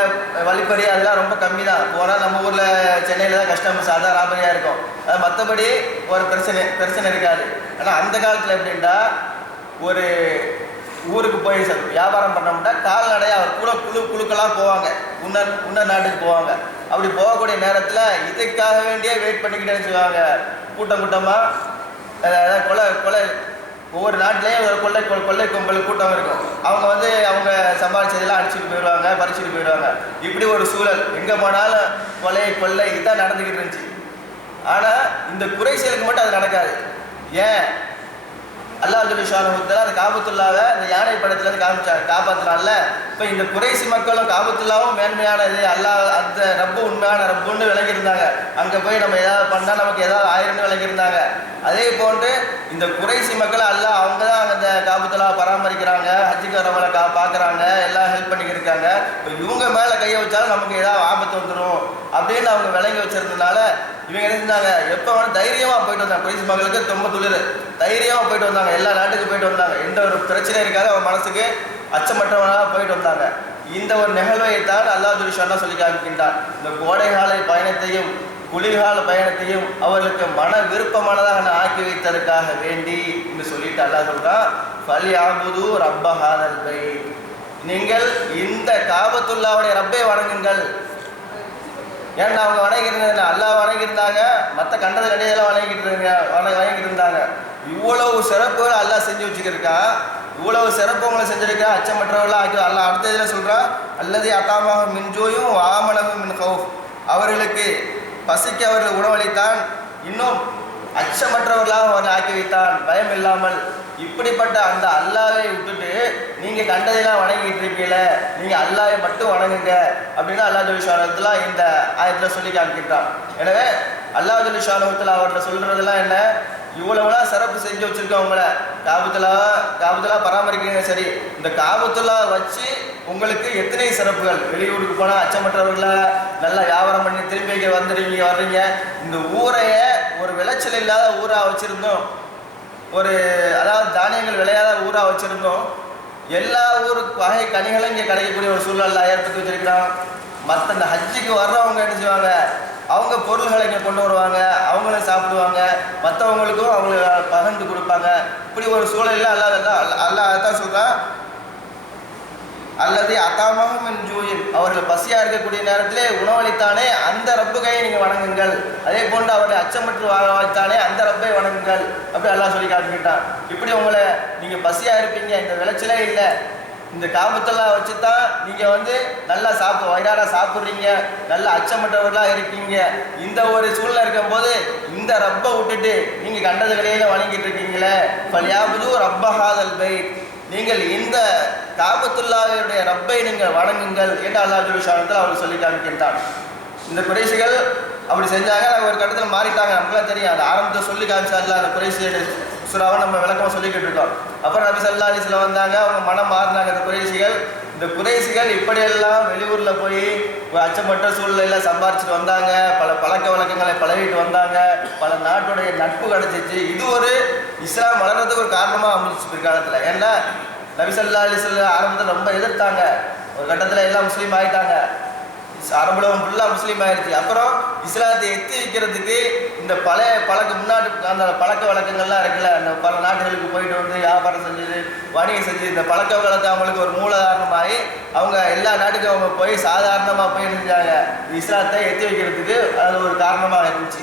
வழிப்பறி அதெல்லாம் ரொம்ப கம்மி தான். போனால் நம்ம ஊரில் சென்னையில் தான் கஸ்டமர் சாதா ராபரியாக இருக்கும். அது மற்றபடி ஒரு பிரச்சனை இருக்காது. ஆனால் அந்த காலத்தில் எப்படின்னா, ஒரு ஊருக்கு போய் வியாபாரம் பண்ணோம்னா கால்நடையாக அவர் குழுக்களாக போவாங்க, உன்ன நாட்டுக்கு போவாங்க. அப்படி போகக்கூடிய நேரத்தில் இதுக்காக வேண்டியே வெயிட் பண்ணிக்கிட்டே செய்வாங்க. கூட்டமாக கொலை ஒவ்வொரு நாட்டிலையும் ஒரு கொள்ளை கும்பல் கூட்டம் இருக்கும். அவங்க வந்து அவங்க சம்பாதிச்சதெல்லாம் அடிச்சுட்டு போயிடுவாங்க, பறிச்சுட்டு போயிடுவாங்க. இப்படி ஒரு சூழல் எங்கே போனாலும் கொள்ளை இதுதான் நடந்துக்கிட்டு இருந்துச்சு. ஆனால் இந்த குறைசிகளுக்கு மட்டும் அது நடக்காது. ஏன்? அல்லாஹ் ஜல்ல ஷானஹு அந்த காபத்துல்லாவை இந்த யானை படத்துலேருந்து காப்பாற்றினால. இப்போ இந்த குறைசி மக்களும் காபத்துல்லாவும் மேன்மையானது, அல்லாஹ் அந்த ரப்பு உண்மையான ரப்புன்னு விளங்கியிருந்தாங்க. அங்கே போய் நம்ம ஏதாவது பண்ணால் நமக்கு ஏதாவது ஆயிரம்னு விளங்கியிருந்தாங்க. அதே போன்று இந்த குறைசி மக்கள் அல்லாஹ் அவங்க தான் அந்த காபத்துல்லாவை பராமரிக்கிறாங்க, ஹஜ்ஜுக்காரவங்களை பார்க்குறாங்க, எல்லாம் ஹெல்ப் பண்ணிக்கிட்டு இருக்காங்க. இப்போ இவங்க மேலே கையை வச்சாலும் நமக்கு ஏதாவது ஆபத்து வந்துடும் அப்படின்னு அவங்க விளங்கி வச்சிருந்ததுனால இவங்க என்ன செஞ்சாங்க, எப்போ வேணும் தைரியமாக போயிட்டு வந்தாங்க. குறைசி மக்களுக்கு ரொம்ப துளிர் தைரியமாக போயிட்டு வந்தாங்க. எல்லா நாட்டுக்கு போயிட்டு வந்தாங்க. எந்த ஒரு பிரச்சனை இருக்காது, அவங்க மனசுக்கு அச்சமற்றவனாக போயிட்டு வந்தாங்க. இந்த ஒரு நிகழ்வை தான் அல்லாஹ் ஜல்ல ஷானஹு சொல்லி காமிக்கின்றான். இந்த கோடைகால பயணத்தையும் குளிர்கால பயணத்தையும் அவர்களுக்கு மன விருப்பமானதாக நான் ஆக்கி வைத்ததற்காக வேண்டி என்று சொல்லிட்டு அல்லாஹ் சொல்றான், ஃபல்யஅபுது ரப்ப ஹாதல் பைத், நீங்கள் இந்த காபத்துல்லாவுடைய ரப்பை வணங்குங்கள். ஏன்னா அவங்க வணங்கிட்டு அல்லாஹ் வணங்கியிருந்தாங்க, மற்ற கண்டது கடையெல்லாம் வணங்கிட்டு இருந்தாங்க. இவ்வளவு சிறப்புகள் அல்லாஹ் செஞ்சு வச்சுக்கிருக்கான், இவ்வளவு சிறப்புகளை செஞ்சிருக்கான். அச்சமற்றவர்களாக ஆக்கி அல்லாஹ் அடுத்த இதில் சொல்கிறான், அல்லது அத்தாமாக மின்ஜோயும் ஆமனகும் மின் ஹவுஃப், அவர்களுக்கு பசிக்கு அவர்கள் உணவளித்தான், இன்னும் அச்சமற்றவர்களாக அவர்கள் ஆக்கி வைத்தான், பயம் இல்லாமல். இப்படிப்பட்ட அந்த அல்லாஹ்வை விட்டுட்டு நீங்கள் கண்டதையெல்லாம் வணங்கிட்டு இருக்கீங்கள, நீங்கள் அல்லாஹ்வை மட்டும் வணங்குங்க அப்படின்னு அல்லாஹ் ஜல்ல ஷானஹு இந்த ஆயத்தில் சொல்லி காமிக்கின்றான். எனவே அல்லாஹ் ஜல்ல ஷானஹு அவர்கிட்ட சொல்கிறதெல்லாம் என்ன, இவ்வளவுலாம் சிறப்பு செஞ்சு வச்சுருக்கவங்கள காபத்துல்லா பராமரிக்கிறீங்க. சரி, இந்த காபத்துல்லா வச்சு உங்களுக்கு எத்தனை சிறப்புகள். வெளியூருக்கு போனால் அச்சமற்றவர்களை நல்லா வியாபாரம் பண்ணி திரும்பி வர்றீங்க. இந்த ஊரைய ஒரு விளைச்சல் இல்லாத ஊராக வச்சுருந்தோம், ஒரு அதாவது தானியங்கள் விளையாத ஊராக வச்சுருந்தோம். எல்லா ஊருக்கு வகை கனிகளும் இங்கே கிடைக்கக்கூடிய ஒரு சூழல் ஏற்படுத்தி வச்சிருக்கிறான். மற்ற இந்த ஹஜ்ஜுக்கு வர்றவங்க என்ன செய்வாங்க, அவங்க பொருள்களை இங்கே கொண்டு வருவாங்க, அவங்களும் சாப்பிடுவாங்க, மற்றவங்களுக்கும் அவங்க பகிர்ந்து கொடுப்பாங்க. இப்படி ஒரு சூழலில் அல்லாஹ் அதான் சொல்கிறான், அல்லது அத்தாமாக மின் ஜூயின், அவர்கள் பசியாக இருக்கக்கூடிய நேரத்திலே உணவளித்தானே அந்த ரப்புகையை நீங்கள் வணங்குங்கள். அதே போன்று அவர்களை அச்சமற்று வைத்தானே அந்த ரப்பை வணங்குங்கள் அப்படி அல்லாஹ் சொல்லி காட்டிக்கிட்டான். இப்படி உங்களை நீங்கள் பசியாக இருப்பீங்க, இந்த விளைச்சலே இல்லை, இந்த காபத்தெல்லாம் வச்சு தான் நீங்கள் வந்து நல்லா வயிறார சாப்பிட்றீங்க, நல்லா அச்சமற்றவர்களாக இருக்கீங்க. இந்த ஒரு சூழ்நிலை இருக்கும்போது இந்த ரப்பை விட்டுட்டு நீங்கள் கண்டது கடையில் வணங்கிட்டு இருக்கீங்களே, ஃபல்யஅபுது ரப்ப ஹாதல் பைத், நீங்கள் இந்த காபத்துல்லாவுடைய ரப்பை நீங்கள் வணங்குங்கள் என்று அல்லாஹ் ஜல்ல ஷானஹு அவர்கள் சொல்லி காமிக்கின்றான். இந்த குறைஷிகள் அப்படி செஞ்சாங்க. ஒரு கட்டத்தில் மாறிட்டாங்க, நமக்குலாம் தெரியும். அந்த ஆரம்பத்தை சொல்லி காமிச்சார்ல அந்த குறைஷியோட சூறாவை நம்ம விளக்கமாக சொல்லிக்கிட்டு இருக்கோம். அப்புறம் நபி ஸல்லல்லாஹு அலைஹி வஸல்லம் வந்தாங்க, அவங்க மனம் மாறினாங்க. இந்த குறைஷிகள் இப்படியெல்லாம் வெளியூரில் போய் அச்சமற்ற சூழ்நிலையில் சம்பாரிச்சுட்டு வந்தாங்க, பல பழக்க வழக்கங்களை பழகிட்டு வந்தாங்க, பல நாட்டுடைய நட்பு கிடச்சிச்சு. இது ஒரு இஸ்லாம் வளர்றதுக்கு ஒரு காரணமாக அமைஞ்சிச்சு பிற்காலத்தில். ஏன்னா நபி ஸல்லல்லாஹு அலைஹி வஸல்லம் ஆரம்பத்தில் ரொம்ப எதிர்த்தாங்க. ஒரு கட்டத்தில் எல்லாம் முஸ்லீம் ஆகிட்டாங்க, அரபுலகம் ஃபுல்லாக முஸ்லீம் ஆகிடுச்சு. அப்புறம் இஸ்லாத்தை எத்தி வைக்கிறதுக்கு இந்த பழைய முன்னாடி அந்த பழக்க வழக்கங்கள்லாம் இருக்குல்ல, அந்த பல நாடுகளுக்கு போயிட்டு வந்து வியாபாரம் வியாபாரம் செஞ்சது, வணிகம் செஞ்சு இந்த பழக்க வழக்கத்தை அவங்களுக்கு ஒரு மூலதாரணமாகி அவங்க எல்லா நாட்டுக்கும் அவங்க போய் சாதாரணமாக போய் செஞ்சாங்க. இஸ்லாத்தை எத்தி வைக்கிறதுக்கு அது ஒரு காரணமாக இருந்துச்சு.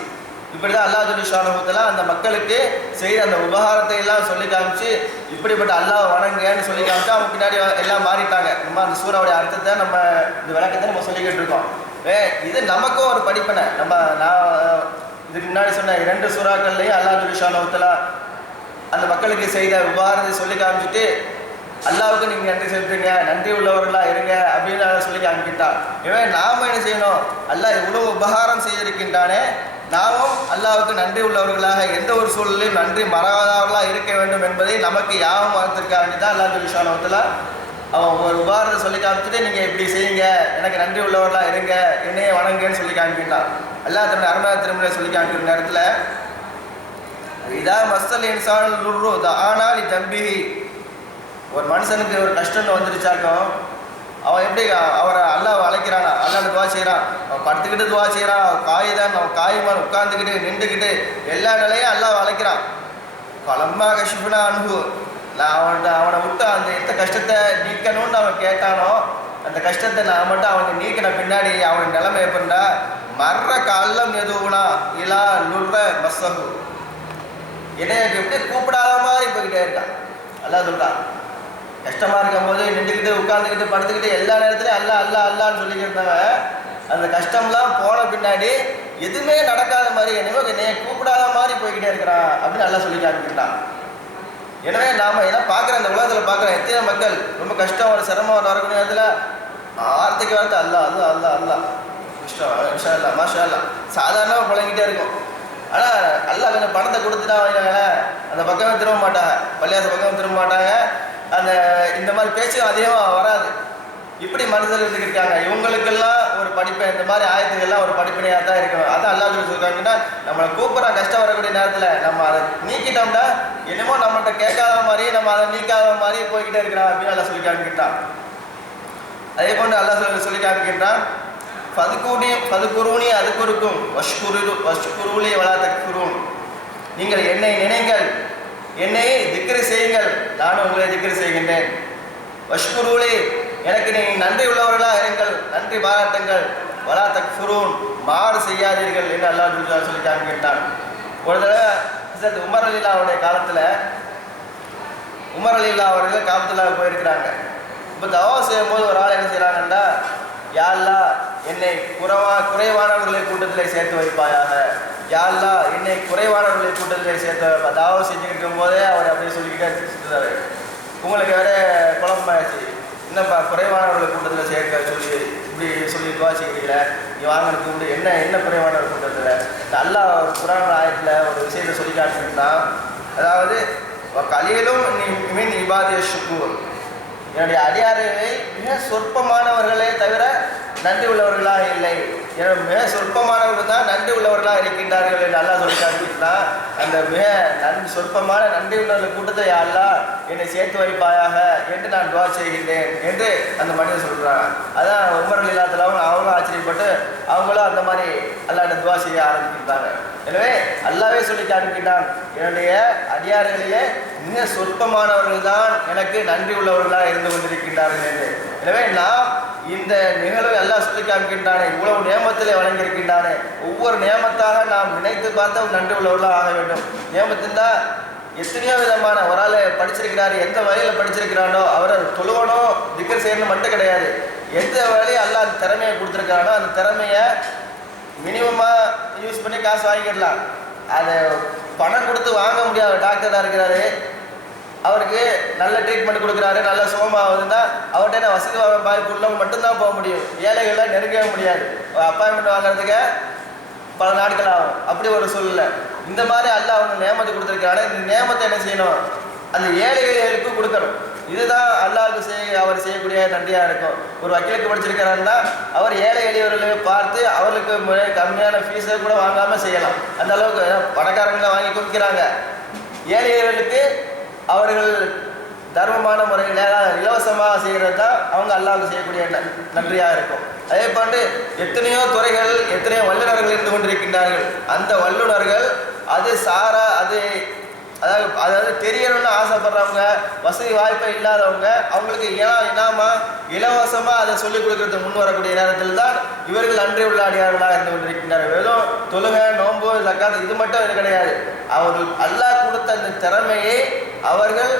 இப்படி தான் அல்லாஹ் ஜல்லுஷானஹு வ தஆலா அந்த மக்களுக்கு செய்த அந்த உபகாரத்தை எல்லாம் சொல்லி காமிச்சு இப்படிப்பட்ட அல்லாஹ் வணங்கன்னு சொல்லி காமிச்சு அவங்க பின்னாடி எல்லாம் மாறிட்டாங்க. நம்ம அந்த சூறாவுடைய அர்த்தத்தை நம்ம இந்த விளக்கத்தை நம்ம சொல்லிக்கிட்டு இருக்கோம். இது நமக்கும் ஒரு படிப்பினை. நான் இதுக்கு முன்னாடி சொன்ன 2 சூறாக்கள்லையும் அல்லாஹ் ஜல்லுஷானஹு வ தஆலா அந்த மக்களுக்கு செய்த உபகாரத்தை சொல்லி காமிச்சிட்டு அல்லாவுக்கு நீங்கள் நன்றி செலுத்துங்க, நன்றி உள்ளவர்களாக இருங்க அப்படின்னு சொல்லி காமிக்கிட்டான். நாம் என்ன செய்யணும்? அல்லாஹ் இவ்வளவு உபகாரம் செய்திருக்கின்றானே, நாமும் அல்லாவுக்கு நன்றி உள்ளவர்களாக எந்த ஒரு சூழலிலும் நன்றி மறவாதவர்களாக இருக்க வேண்டும் என்பதை நமக்கு யாவும் வளர்த்திருக்காங்க தான் அல்லாஹ் ஜல்லுஷானஹு வ தஆலா அவன் ஒரு உபகாரத்தை சொல்லி காமிச்சிட்டு நீங்கள் இப்படி செய்யுங்க, எனக்கு நன்றி உள்ளவர்களாக இருங்க, என்னையே வணங்குன்னு சொல்லி காமிக்கின்றான். அல்லாஹ் தன்னுடைய அருமையான திருமணை சொல்லி காமிக்கிற நேரத்தில் இதா மஸ்ஸல் இன்சான் லுர்ரு தஆனா லி ஜம்பிஹி, ஒரு மனுஷனுக்கு ஒரு கஷ்டம்னு வந்துருச்சாக்கும் அவன் எப்படி அவரை அல்லாஹ் அழைக்கிறானா, அல்லாஹ் துவா செய்கிறான், அவன் படுத்துக்கிட்டு துவா செய்கிறான், அவன் காயுமான் உட்காந்துக்கிட்டு நின்றுக்கிட்டு எல்லா நிலையும் அல்லாஹ் அழைக்கிறான். பலம்மா கஷ்புனா அனுபு, நான் அவனை விட்டு அந்த எந்த கஷ்டத்தை நீக்கணும்னு அவன் கேட்டானோ அந்த கஷ்டத்தை நான் மட்டும் அவனுக்கு நீக்கின பின்னாடி அவனுக்கு நிலைமை எப்படின்னா மர்ற காலம் எதுவுனா இலா லுர்ர மஸ்ஸஹு, என்னைக்கு எப்படி கூப்பிடாத மாதிரி போய்கிட்டே இருக்கான். அல்லாஹ் சொல்றான், கஷ்டமாக இருக்கும் போது நின்றுக்கிட்டு உட்காந்துக்கிட்டு படுத்துக்கிட்டு எல்லா நேரத்துலையும் அல்லான்னு சொல்லிக்கிட்டு இருந்தவன் அந்த கஷ்டம்லாம் போன பின்னாடி எதுவுமே நடக்காத மாதிரி என்னையே கூப்பிடாத மாதிரி போய்கிட்டே இருக்கிறான் அப்படின்னு அல்லாஹ் சொல்லி காமிக்கிட்டான். எனவே நாம் என்ன பார்க்குற இந்த உலகத்தில் பார்க்குற எத்தனை மக்கள் ரொம்ப கஷ்டம் ஒரு சிரமம் வரக்கூடிய நேரத்தில் வார்த்தைக்கு வார்த்தை அல்லா இன்ஷா அல்லாஹ் மாஷா அல்லாஹ் சாதாரணமாக பழங்கிட்டே இருக்கும். ஆனால் அல்லாஹ் கொஞ்சம் பணத்தை கொடுத்துட்டா வைங்களேன், அந்த பக்கமே திரும்ப மாட்டாங்க, பள்ளியாச பக்கம் திரும்ப மாட்டாங்க, அந்த இந்த மாதிரி பேச்சு அதிகமாக வராது. இப்படி மனிதர்கள் இருக்காங்க. இவங்களுக்கெல்லாம் ஒரு படிப்பை இந்த மாதிரி ஆயத்துக்கெல்லாம் ஒரு படிப்பினையாக தான் இருக்கணும். அதான் அல்லாஹ் சொல்லியிருக்காங்கன்னா நம்மளை கூப்பிட்ற கஷ்டம் வரக்கூடிய நேரத்தில் நம்ம அதை நீக்கிட்டோம்னா என்னமோ நம்மள்கிட்ட கேட்காத மாதிரி நம்ம அதை நீக்காத மாதிரி போய்கிட்டே இருக்கிறோம் அப்படின்னு அல்லாஹ் சொல்லி காமிக்கிட்டான். அதே போன்று அல்லாஹ் சொல்லி காமிக்கின்றான், ஃபதுகுரூனி அதுக்குருக்கும் வஷ்குரூலி வலா தக்ஃபுரூன், நீங்கள் என்னை நினைங்கள், என்னை திக்ரு செய்யுங்கள், நானும் உங்களை திக்ரு செய்கின்றேன். வஷ்குரூலி, எனக்கு நீ நன்றி உள்ளவர்களாக இருங்கள், நன்றி பாராட்டுங்கள். வலா தக்ஃபுரூன், மாறு செய்யாதீர்கள் என்று அல்லாஹ் சொல்லி காமிக்கின்றான். ஒரு தடவை உமர் ரலியல்லாஹுடைய காலத்தில் உமர் ரலியல்லாஹு அவர்கள் காபத்துல்லாஹ் போயிருக்கிறாங்க. இப்போ தவா செய்யும் போது ஒரு ஆள் என்ன செய்கிறாங்கன்னா, யா அல்லாஹ் என்னை குறைவானவர்களை கூட்டத்தில் சேர்த்து வைப்பாயாக, யா அல்லாஹ் என்னை குறைவானவர்களை கூட்டத்தில் சேர்த்து வைப்பா. தாவா செஞ்சுக்கிட்டு இருக்கும் போதே அவர் அப்படியே சொல்லிக்கிட்டே சுற்றுறாரு. உங்களுக்கு வேற குழப்பமாயிடுச்சு, என்னப்பா குறைவானவர்களை கூட்டத்தில் சேர்க்க சொல்லி இப்படி சொல்லி துவாச்சிக்கிறீங்கள, நீ வாங்கின கூப்பிட்டு என்ன குறைவானவர் கூட்டத்தில். அல்லாஹ் ஒரு குர்ஆன் ஆயத்தில் ஒரு விஷயத்தை சொல்லி காட்டிருந்தான், அதாவது கலீலும் மின் இபாதிய ஷுக்கூர், என்னுடைய அடியார்களை மிக சொற்பமானவர்களே தவிர நன்றி உள்ளவர்களாக இல்லை, மிக சொற்பமானவர்கள் தான் நன்றி உள்ளவர்களாக இருக்கின்றார்கள் என்று அல்லாஹ் சொல்லி காட்டிட்டான். அந்த மிக சொற்பமான நன்றி உள்ளவர்கள் கூட்டத்தை அல்லாஹ் என்னை சேர்த்து வைப்பாயாக என்று நான் துவா செய்கின்றேன் என்று அந்த மனிதன் சொல்கிறான். அதான் உமர் ரலியல்லாஹு அவங்களும் ஆச்சரியப்பட்டு அவங்களும் அந்த மாதிரி அல்லாஹ்ட்ட துவா செய்ய ஆரம்பிக்கின்றாங்க. எனவே அல்லாஹ்வே சொல்லி காண்பிக்கின்றான், என்னுடைய அடியார்களிலே மிக சொற்பமானவர்கள் தான் எனக்கு நன்றி உள்ளவர்களாக இருந்து கொண்டிருக்கின்றார்கள் என்று. எனவே நாம் இந்த நிகழ்வை அல்லாஹ் சொல்லி காண்பிக்கின்றானே, இவ்வளவு நியமத்திலே வழங்கியிருக்கின்றானே, ஒவ்வொரு நியமத்தாக நாம் நினைத்து பார்த்து நன்றி உள்ளவர்களாக ஆக வேண்டும். நியமத்தின் தான் எத்தனையோ விதமான, ஒரு ஆள் படிச்சிருக்கிறாரு, எந்த வழியில் படிச்சிருக்கிறானோ அவரை தொழுவனோ திக்ர் செய்யணும் மட்டும் கிடையாது, எந்த வழியை அல்லாஹ் அந்த திறமையை கொடுத்துருக்கானோ அந்த திறமையை மினிமமாக யூஸ் பண்ணி காசு வாங்கிடலாம். அதை பணம் கொடுத்து வாங்க முடியாத டாக்டராக இருக்கிறாரு, அவருக்கு நல்ல ட்ரீட்மெண்ட் கொடுக்குறாரு, நல்ல சுகமாகுதுன்னா அவர்கிட்ட நான் வசதி வாய்ப்புள்ளவங்க மட்டும்தான் போக முடியும், ஏழைகள்லாம் நெருங்கவே முடியாது. அப்பாயின்மெண்ட் வாங்குறதுக்கு பல நாட்கள் ஆகும். அப்படி ஒரு சூழ்நிலை. இந்த மாதிரி அல்லாஹ் அவங்க நியமத்தை கொடுத்துருக்காரு. இந்த நியமத்தை என்ன செய்யணும், அந்த ஏழைகளுக்கு கொடுக்கணும். இதுதான் அல்லாஹ்வுக்கு அவர் செய்யக்கூடிய நன்றியாக இருக்கும். ஒரு வக்கீலுக்கு படிச்சிருக்கிறாருன்னா அவர் ஏழை எளியவர்களை பார்த்து அவர்களுக்கு கம்மியான ஃபீஸை கூட வாங்காமல் செய்யலாம். அந்த அளவுக்கு பணக்காரங்களை வாங்கி கொடுக்கிறாங்க. ஏழைகளுக்கு அவர்கள் தர்மமான முறையில் இலவசமாக செய்கிறது தான் அவங்க அல்லாஹ்வுக்கு செய்யக்கூடிய நன்றியாக இருக்கும். அதே போன்று எத்தனையோ துறைகள், எத்தனையோ வல்லுநர்கள் இருந்து கொண்டிருக்கின்றார்கள். அந்த வல்லுநர்கள் அது அதாவது தெரியணும்னு ஆசைப்படுறவங்க, வசதி வாய்ப்பை இல்லாதவங்க, அவங்களுக்கு இலவசமாக அதை சொல்லிக் கொடுக்கறதுக்கு முன் வரக்கூடிய நேரத்தில் தான் இவர்கள் அன்றி உள்ள அடியார்களாக இருந்து கொண்டிருக்கின்றனர். வெறும் தொழுகை, நோன்பு, ஜக்காத் இது மட்டும் இது கிடையாது. அவர்கள் அல்லாஹ் கொடுத்த அந்த திறமையை அவர்கள்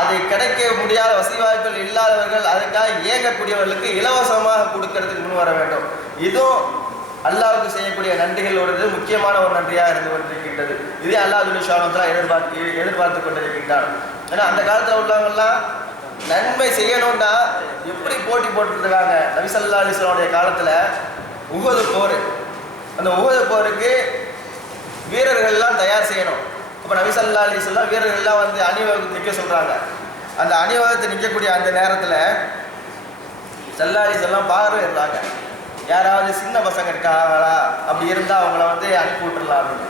அதை கிடைக்க முடியாத வசதி வாய்ப்புகள் இல்லாதவர்கள் அதற்காக இயங்கக்கூடியவர்களுக்கு இலவசமாக கொடுக்கறதுக்கு முன் வர வேண்டும். இதுவும் அல்லாஹ்வுக்கு செய்யக்கூடிய நன்றிகளோடு முக்கியமான ஒரு நன்றியாக இருந்து கொண்டிருக்கின்றது. இதே அல்லாஹ் ஜல்ல ஷானுஹு எதிர்பார்த்து கொண்டிருக்கின்றார். ஏன்னா அந்த காலத்தில் உள்ளவங்கெல்லாம் நன்மை செய்யணும்னா எப்படி போட்டி போட்டுருக்காங்க. நபி ஸல்லல்லாஹு அலைஹி வஸல்லம் காலத்தில் உஹது போர், அந்த உஹது போருக்கு வீரர்கள்லாம் தயார் செய்யணும். அப்போ நபி ஸல்லல்லாஹு அலைஹி வஸல்லம் வீரர்கள்லாம் வந்து அணிவகுத்து நிற்க சொல்கிறாங்க. அந்த அணிவகுத்து நிற்கக்கூடிய அந்த நேரத்தில் ஸல்லல்லாஹு அலைஹி வஸல்லம் பார்வை இருந்தாங்க. யாராவது சின்ன பசங்க இருக்காங்களா, அப்படி இருந்தால் அவங்கள வந்து அனுப்பி விட்டுடலாம் அப்படின்னு.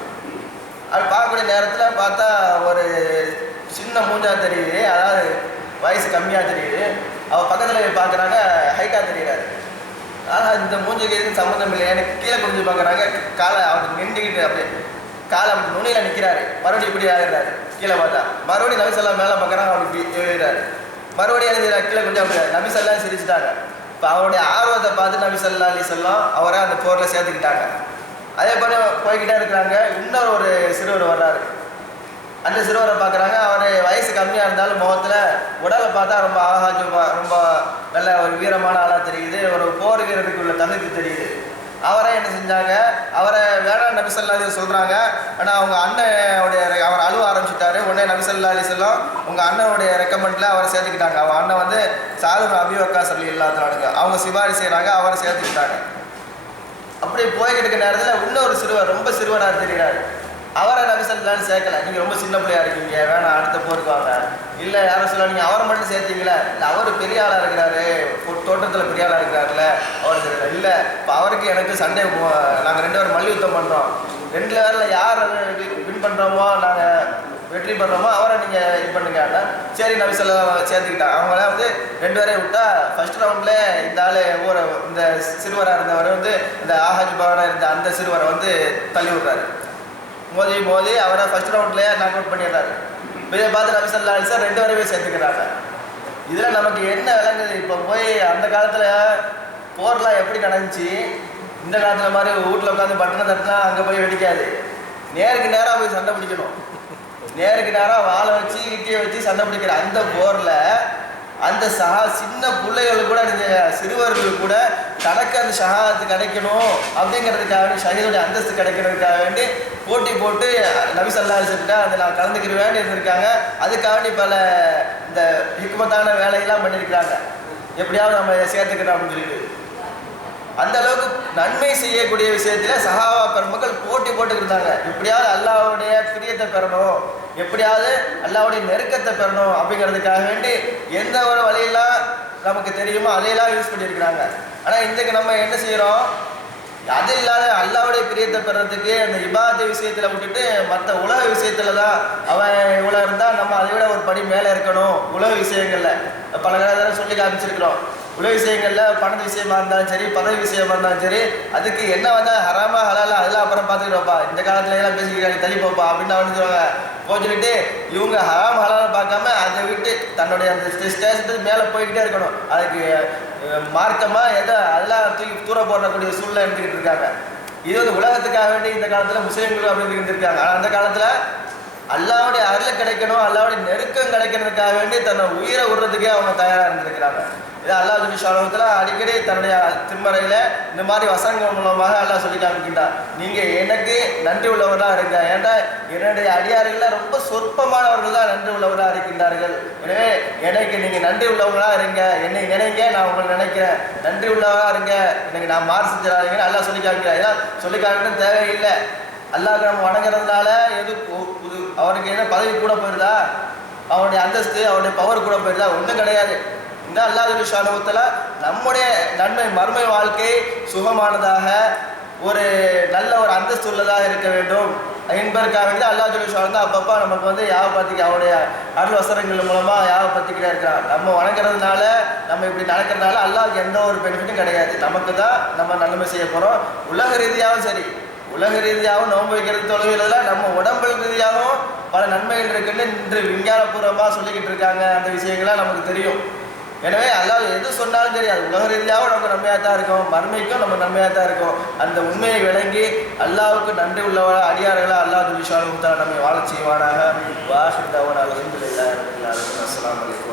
அது பார்க்கக்கூடிய நேரத்தில் பார்த்தா ஒரு சின்ன மூஞ்சா தெரியுது, அதாவது வயசு கம்மியாக தெரியுது. அவள் பக்கத்தில் பார்க்குறாங்க, ஹைட்டாக தெரிகிறாரு. ஆனால் இந்த மூஞ்சிக்கு எதுவும் சம்மந்தம் இல்லை. எனக்கு கீழே குடிஞ்சு பார்க்குறாங்க, காலை அவனுக்கு நின்றுக்கிட்டு அப்படியே காலை அப்படி நுனியில் நிற்கிறாரு. மறுபடியும் இப்படி ஆகிடுறாரு. கீழே பார்த்தா மறுபடியும் நபி ஸல்லல்லாஹு மேலே பார்க்குறாங்க, அப்படி எழுதுறாரு. மறுபடியும் எழுதுறாரு, கீழே கொஞ்சம் அப்படி நபி ஸல்லல்லாஹு சிரிச்சுட்டாங்க. இப்போ அவருடைய ஆர்வத்தை பார்த்து நபி ஸல்லல்லாஹு அலைஹி வஸல்லம் அவரை அந்த போரில் சேர்த்துக்கிட்டாங்க. அதே போல போய்கிட்டே இருக்கிறாங்க. இன்னொரு ஒரு சிறுவர் வர்றாரு. அந்த சிறுவரை பார்க்குறாங்க. அவர் வயசு கம்மியாக இருந்தாலும் முகத்தில் உடலை பார்த்தா ரொம்ப ரொம்ப நல்ல ஒரு வீரமான ஆளாக தெரியுது. ஒரு போர் வீரருக்கு உள்ள தகுதி தெரியுது. அவரை என்ன செஞ்சாங்க, அவரை வேணாம் நபி ஸல்லல்லாஹு அலைஹி வஸல்லம் சொல்கிறாங்க. ஆனால் அவங்க அண்ணனுடைய அவர் அழுவ ஆரம்பிச்சுட்டாரு. உடனே நபி ஸல்லல்லாஹு அலைஹி வஸல்லம் உங்கள் அண்ணனுடைய ரெக்கமெண்டில் அவரை சேர்த்துக்கிட்டாங்க. அவங்க அண்ணன் வந்து சாது இப்னு அபீ வக்காஸ் ரலியல்லாஹு அன்ஹு, அவங்க சிபாரி செய்கிறாங்க, அவரை சேர்த்துக்கிட்டாங்க. அப்படி போய்கிட்டு இருக்க நேரத்தில் இன்னொரு சிறுவர், ரொம்ப சிறுவனாக தெரிகிறார். அவரை நபி ஸல்லல்லாஹு அலைஹி வஸல்லம் சேர்க்கல. நீங்கள் ரொம்ப சின்ன பிள்ளையா இருக்கீங்க, வேணாம் அடுத்த போருக்கு வாங்க. இல்லை யாரும் சொல்ல, நீங்கள் அவரை மட்டும் சேர்த்தீங்களா? இல்லை அவர் பெரிய ஆளாக இருக்கிறாரு, தோட்டத்தில் பெரிய ஆளாக இருக்கிறாருல, அவர் இல்லை. இப்போ அவருக்கு எனக்கு சண்டை, நாங்கள் 2 பேரும் மல்யுத்தம் பண்ணுறோம். 2 பேரில் யார் வின் பண்ணுறோமோ, நாங்கள் வெற்றி பண்ணுறோமோ அவரை நீங்கள் இது பண்ணுங்க. சரி நபி ஸல்லல்லாஹு அலைஹி வஸல்லம் சேர்த்துக்கிட்டாங்க. அவங்கள வந்து 2 பேரையும் விட்டா ஃபர்ஸ்ட் ரவுண்டில் இந்த ஆள் இந்த சிறுவராக இருந்தவர் வந்து இந்த ஆஹாஜ் பவனாக இருந்த அந்த சிறுவரை வந்து தள்ளி விடுறாரு. மோதி அவரை ஃபர்ஸ்ட் ரவுண்ட்லேயே நாக் அவுட் பண்ணிடுறாரு. இதை பார்த்து நபி ஸல்லல்லாஹு அலைஹி வஸல்லம் 2 பேரையும் சேர்த்துக்கிறாங்க. இதில் நமக்கு என்ன விளங்குது, இப்போ போய் அந்த காலத்தில் போர்லாம் எப்படி நடந்துச்சு, இந்த காலத்தில் மாதிரி வீட்டில் உட்காந்து பட்டனை தட்டினா அங்கே போய் வெடிக்காது. நேருக்கு நேராக போய் சண்டை பிடிக்கணும். நேருக்கு நேராக வாழை வச்சு இட்டியை வச்சு சண்டை பிடிக்கிற அந்த போரில் அந்த சின்ன பிள்ளைகள் கூட, சிறுவர்கள் கூட தனக்கு அந்த ஷஹாதத்து கிடைக்கணும் அப்படிங்கிறதுக்காக வேண்டி, ஷஹீதுடைய அந்தஸ்து கிடைக்கிறதுக்காக வேண்டி போட்டி போட்டு நபி ஸல்லல்லாஹு அலைஹி வஸல்லம் அதை நான் கலந்துக்கிறேன் இருந்திருக்காங்க. அதுக்காக வேண்டி பல இந்த ஹிக்மத்தான வேலையெல்லாம் பண்ணியிருக்கிறாங்க. எப்படியாவது நம்ம சேர்த்துக்கிறோம் அப்படின்னு சொல்லிட்டு அந்த அளவுக்கு நன்மை செய்யக்கூடிய விஷயத்தில் சஹாபா பெருமக்கள் போட்டி போட்டுக்கிட்டாங்க. எப்படியாவது அல்லாஹ்வுடைய பிரியத்தை பெறணும், எப்படியாவது அல்லாஹ்வுடைய நெருக்கத்தை பெறணும் அப்படிங்கிறதுக்காக வேண்டி எந்த ஒரு வழியெல்லாம் நமக்கு தெரியுமோ அதையெல்லாம் யூஸ் பண்ணியிருக்கிறாங்க. ஆனால் இன்றைக்கு நம்ம என்ன செய்கிறோம், அது இல்லாத அல்லாஹ்வுடைய பிரியத்தை பெறறதுக்கு அந்த இபாதத் விஷயத்தில் விட்டுட்டு மற்ற உலக விஷயத்தில் தான் அவன் இவ்வளோ இருந்தால் நம்ம அதை விட ஒரு படி மேலே இருக்கணும். உலக விஷயங்களில் பல தடவை சொல்லி காமிச்சிருக்கிறோம். உலக விஷயங்களில் பண விஷயமா இருந்தாலும் சரி, பதவி விஷயமா இருந்தாலும் சரி, அதுக்கு என்ன வந்தால் ஹராமா ஹலாலா அதெல்லாம் அப்புறம் பார்த்துக்கிறோப்பா, இந்த காலத்துல எல்லாம் பேசிக்கிறாங்க தள்ளி போப்பா அப்படின்னு அவனு சொல்லுவாங்க. போச்சுக்கிட்டு இவங்க ஹராம் ஹலால பார்க்காம அதை விட்டு தன்னுடைய அந்த ஸ்டேஷனுக்கு மேலே போய்கிட்டே இருக்கணும். அதுக்கு மார்க்கமாக எதோ அதெல்லாம் தூக்கி தூர போடக்கூடிய சூழ்நிலை இருந்துக்கிட்டு இருக்காங்க. இது வந்து உலகத்துக்காக வேண்டி இந்த காலத்தில் முஸ்லீம்கள் அப்படின்னு இருந்திருக்காங்க. ஆனால் அந்த காலத்தில் அல்லாஹ்வுடைய அருள் கிடைக்கணும், அல்லாஹ்வுடைய நெருக்கம் கிடைக்கிறதுக்காக வேண்டி தன்னை உயிரை விடுறதுக்கே அவங்க தயாராக இருந்திருக்கிறாங்க. இதை அல்லாஹ் ஜல்ல ஷானுஹு அடிக்கடி தன்னுடைய திருமறையில் இந்த மாதிரி வசனங்கள் மூலமாக அல்லாஹ் சொல்லி காமிக்கின்றார். நீங்கள் எனக்கு நன்றி உள்ளவர்களாக இருங்க. ஏன்னா என்னுடைய அடியார்கள் ரொம்ப சொற்பமானவர்கள் தான் நன்றி உள்ளவர்களாக இருக்கின்றார்கள். எனவே எனக்கு நீங்கள் நன்றி உள்ளவர்களாக இருங்க, என்னை நினைங்க, நான் உங்களை நினைக்கிறேன், நன்றி உள்ளவராக இருங்க, எனக்கு நான் மாறு செஞ்சிடாதீங்கன்னு அல்லாஹ் சொல்லி காமிக்கிறார். ஏன்னா சொல்லி காமிக்கணும் தேவையில்லை. அல்லாஹ்க்கு நம்ம வணங்குறதுனால அவனுக்கு என்ன பதவி கூட போயிருதா, அவனுடைய அந்தஸ்து அவனுடைய பவர் கூட போயிருதா? ஒன்றும் கிடையாது. இந்த அல்லாஹ் ஜல்ல ஷானுஹு நம்முடைய நன்மை மறுமை வாழ்க்கை சுகமானதாக ஒரு நல்ல ஒரு அந்தஸ்து உள்ளதாக இருக்க வேண்டும் என்பதற்காக வேண்டி அல்லாஹ் ஜல்ல ஷானுஹு அப்பப்போ நமக்கு வந்து யாவப்பத்திக்கு அவனுடைய அருள் வசனங்கள் மூலமாக யாவப்பத்திக்கிட்டே இருக்கிறான். நம்ம வணங்குறதுனால நம்ம இப்படி நடக்கிறதுனால அல்லாஹ்க்கு எந்த ஒரு பெனிஃபிட்டும் கிடையாது. நமக்கு தான் நம்ம நன்மை செய்ய போகிறோம். உலக ரீதியாகவும் சரி, உலக ரீதியாகவும் நோன்பு வைக்கிறது தொழுகையிலாம் நம்ம உடம்பு ரீதியாகவும் பல நன்மைகள் இருக்குன்னு இன்று விஞ்ஞானபூர்வமாக சொல்லிக்கிட்டு இருக்காங்க. அந்த விஷயங்கள்லாம் நமக்கு தெரியும். எனவே அல்லாஹ் எது சொன்னாலும் சரி அது உலக ரீதியாகவும் நமக்கு நன்மையாக தான் இருக்கும், மறுமைக்கும் நம்ம நன்மையாக தான் இருக்கும். அந்த உண்மையை விளங்கி அல்லாஹ்வுக்கு நன்றி உள்ளவர அடியார்களாக அல்லாஹ் ஜல்ல ஷானுஹு தஆலா நம்மை வாழச் செய்வானாக. வாஹிர் தஅவானா அல்ஹம்துலில்லாஹி ரப்பில் ஆலமீன். அஸ்ஸலாமு அலைக்கும்.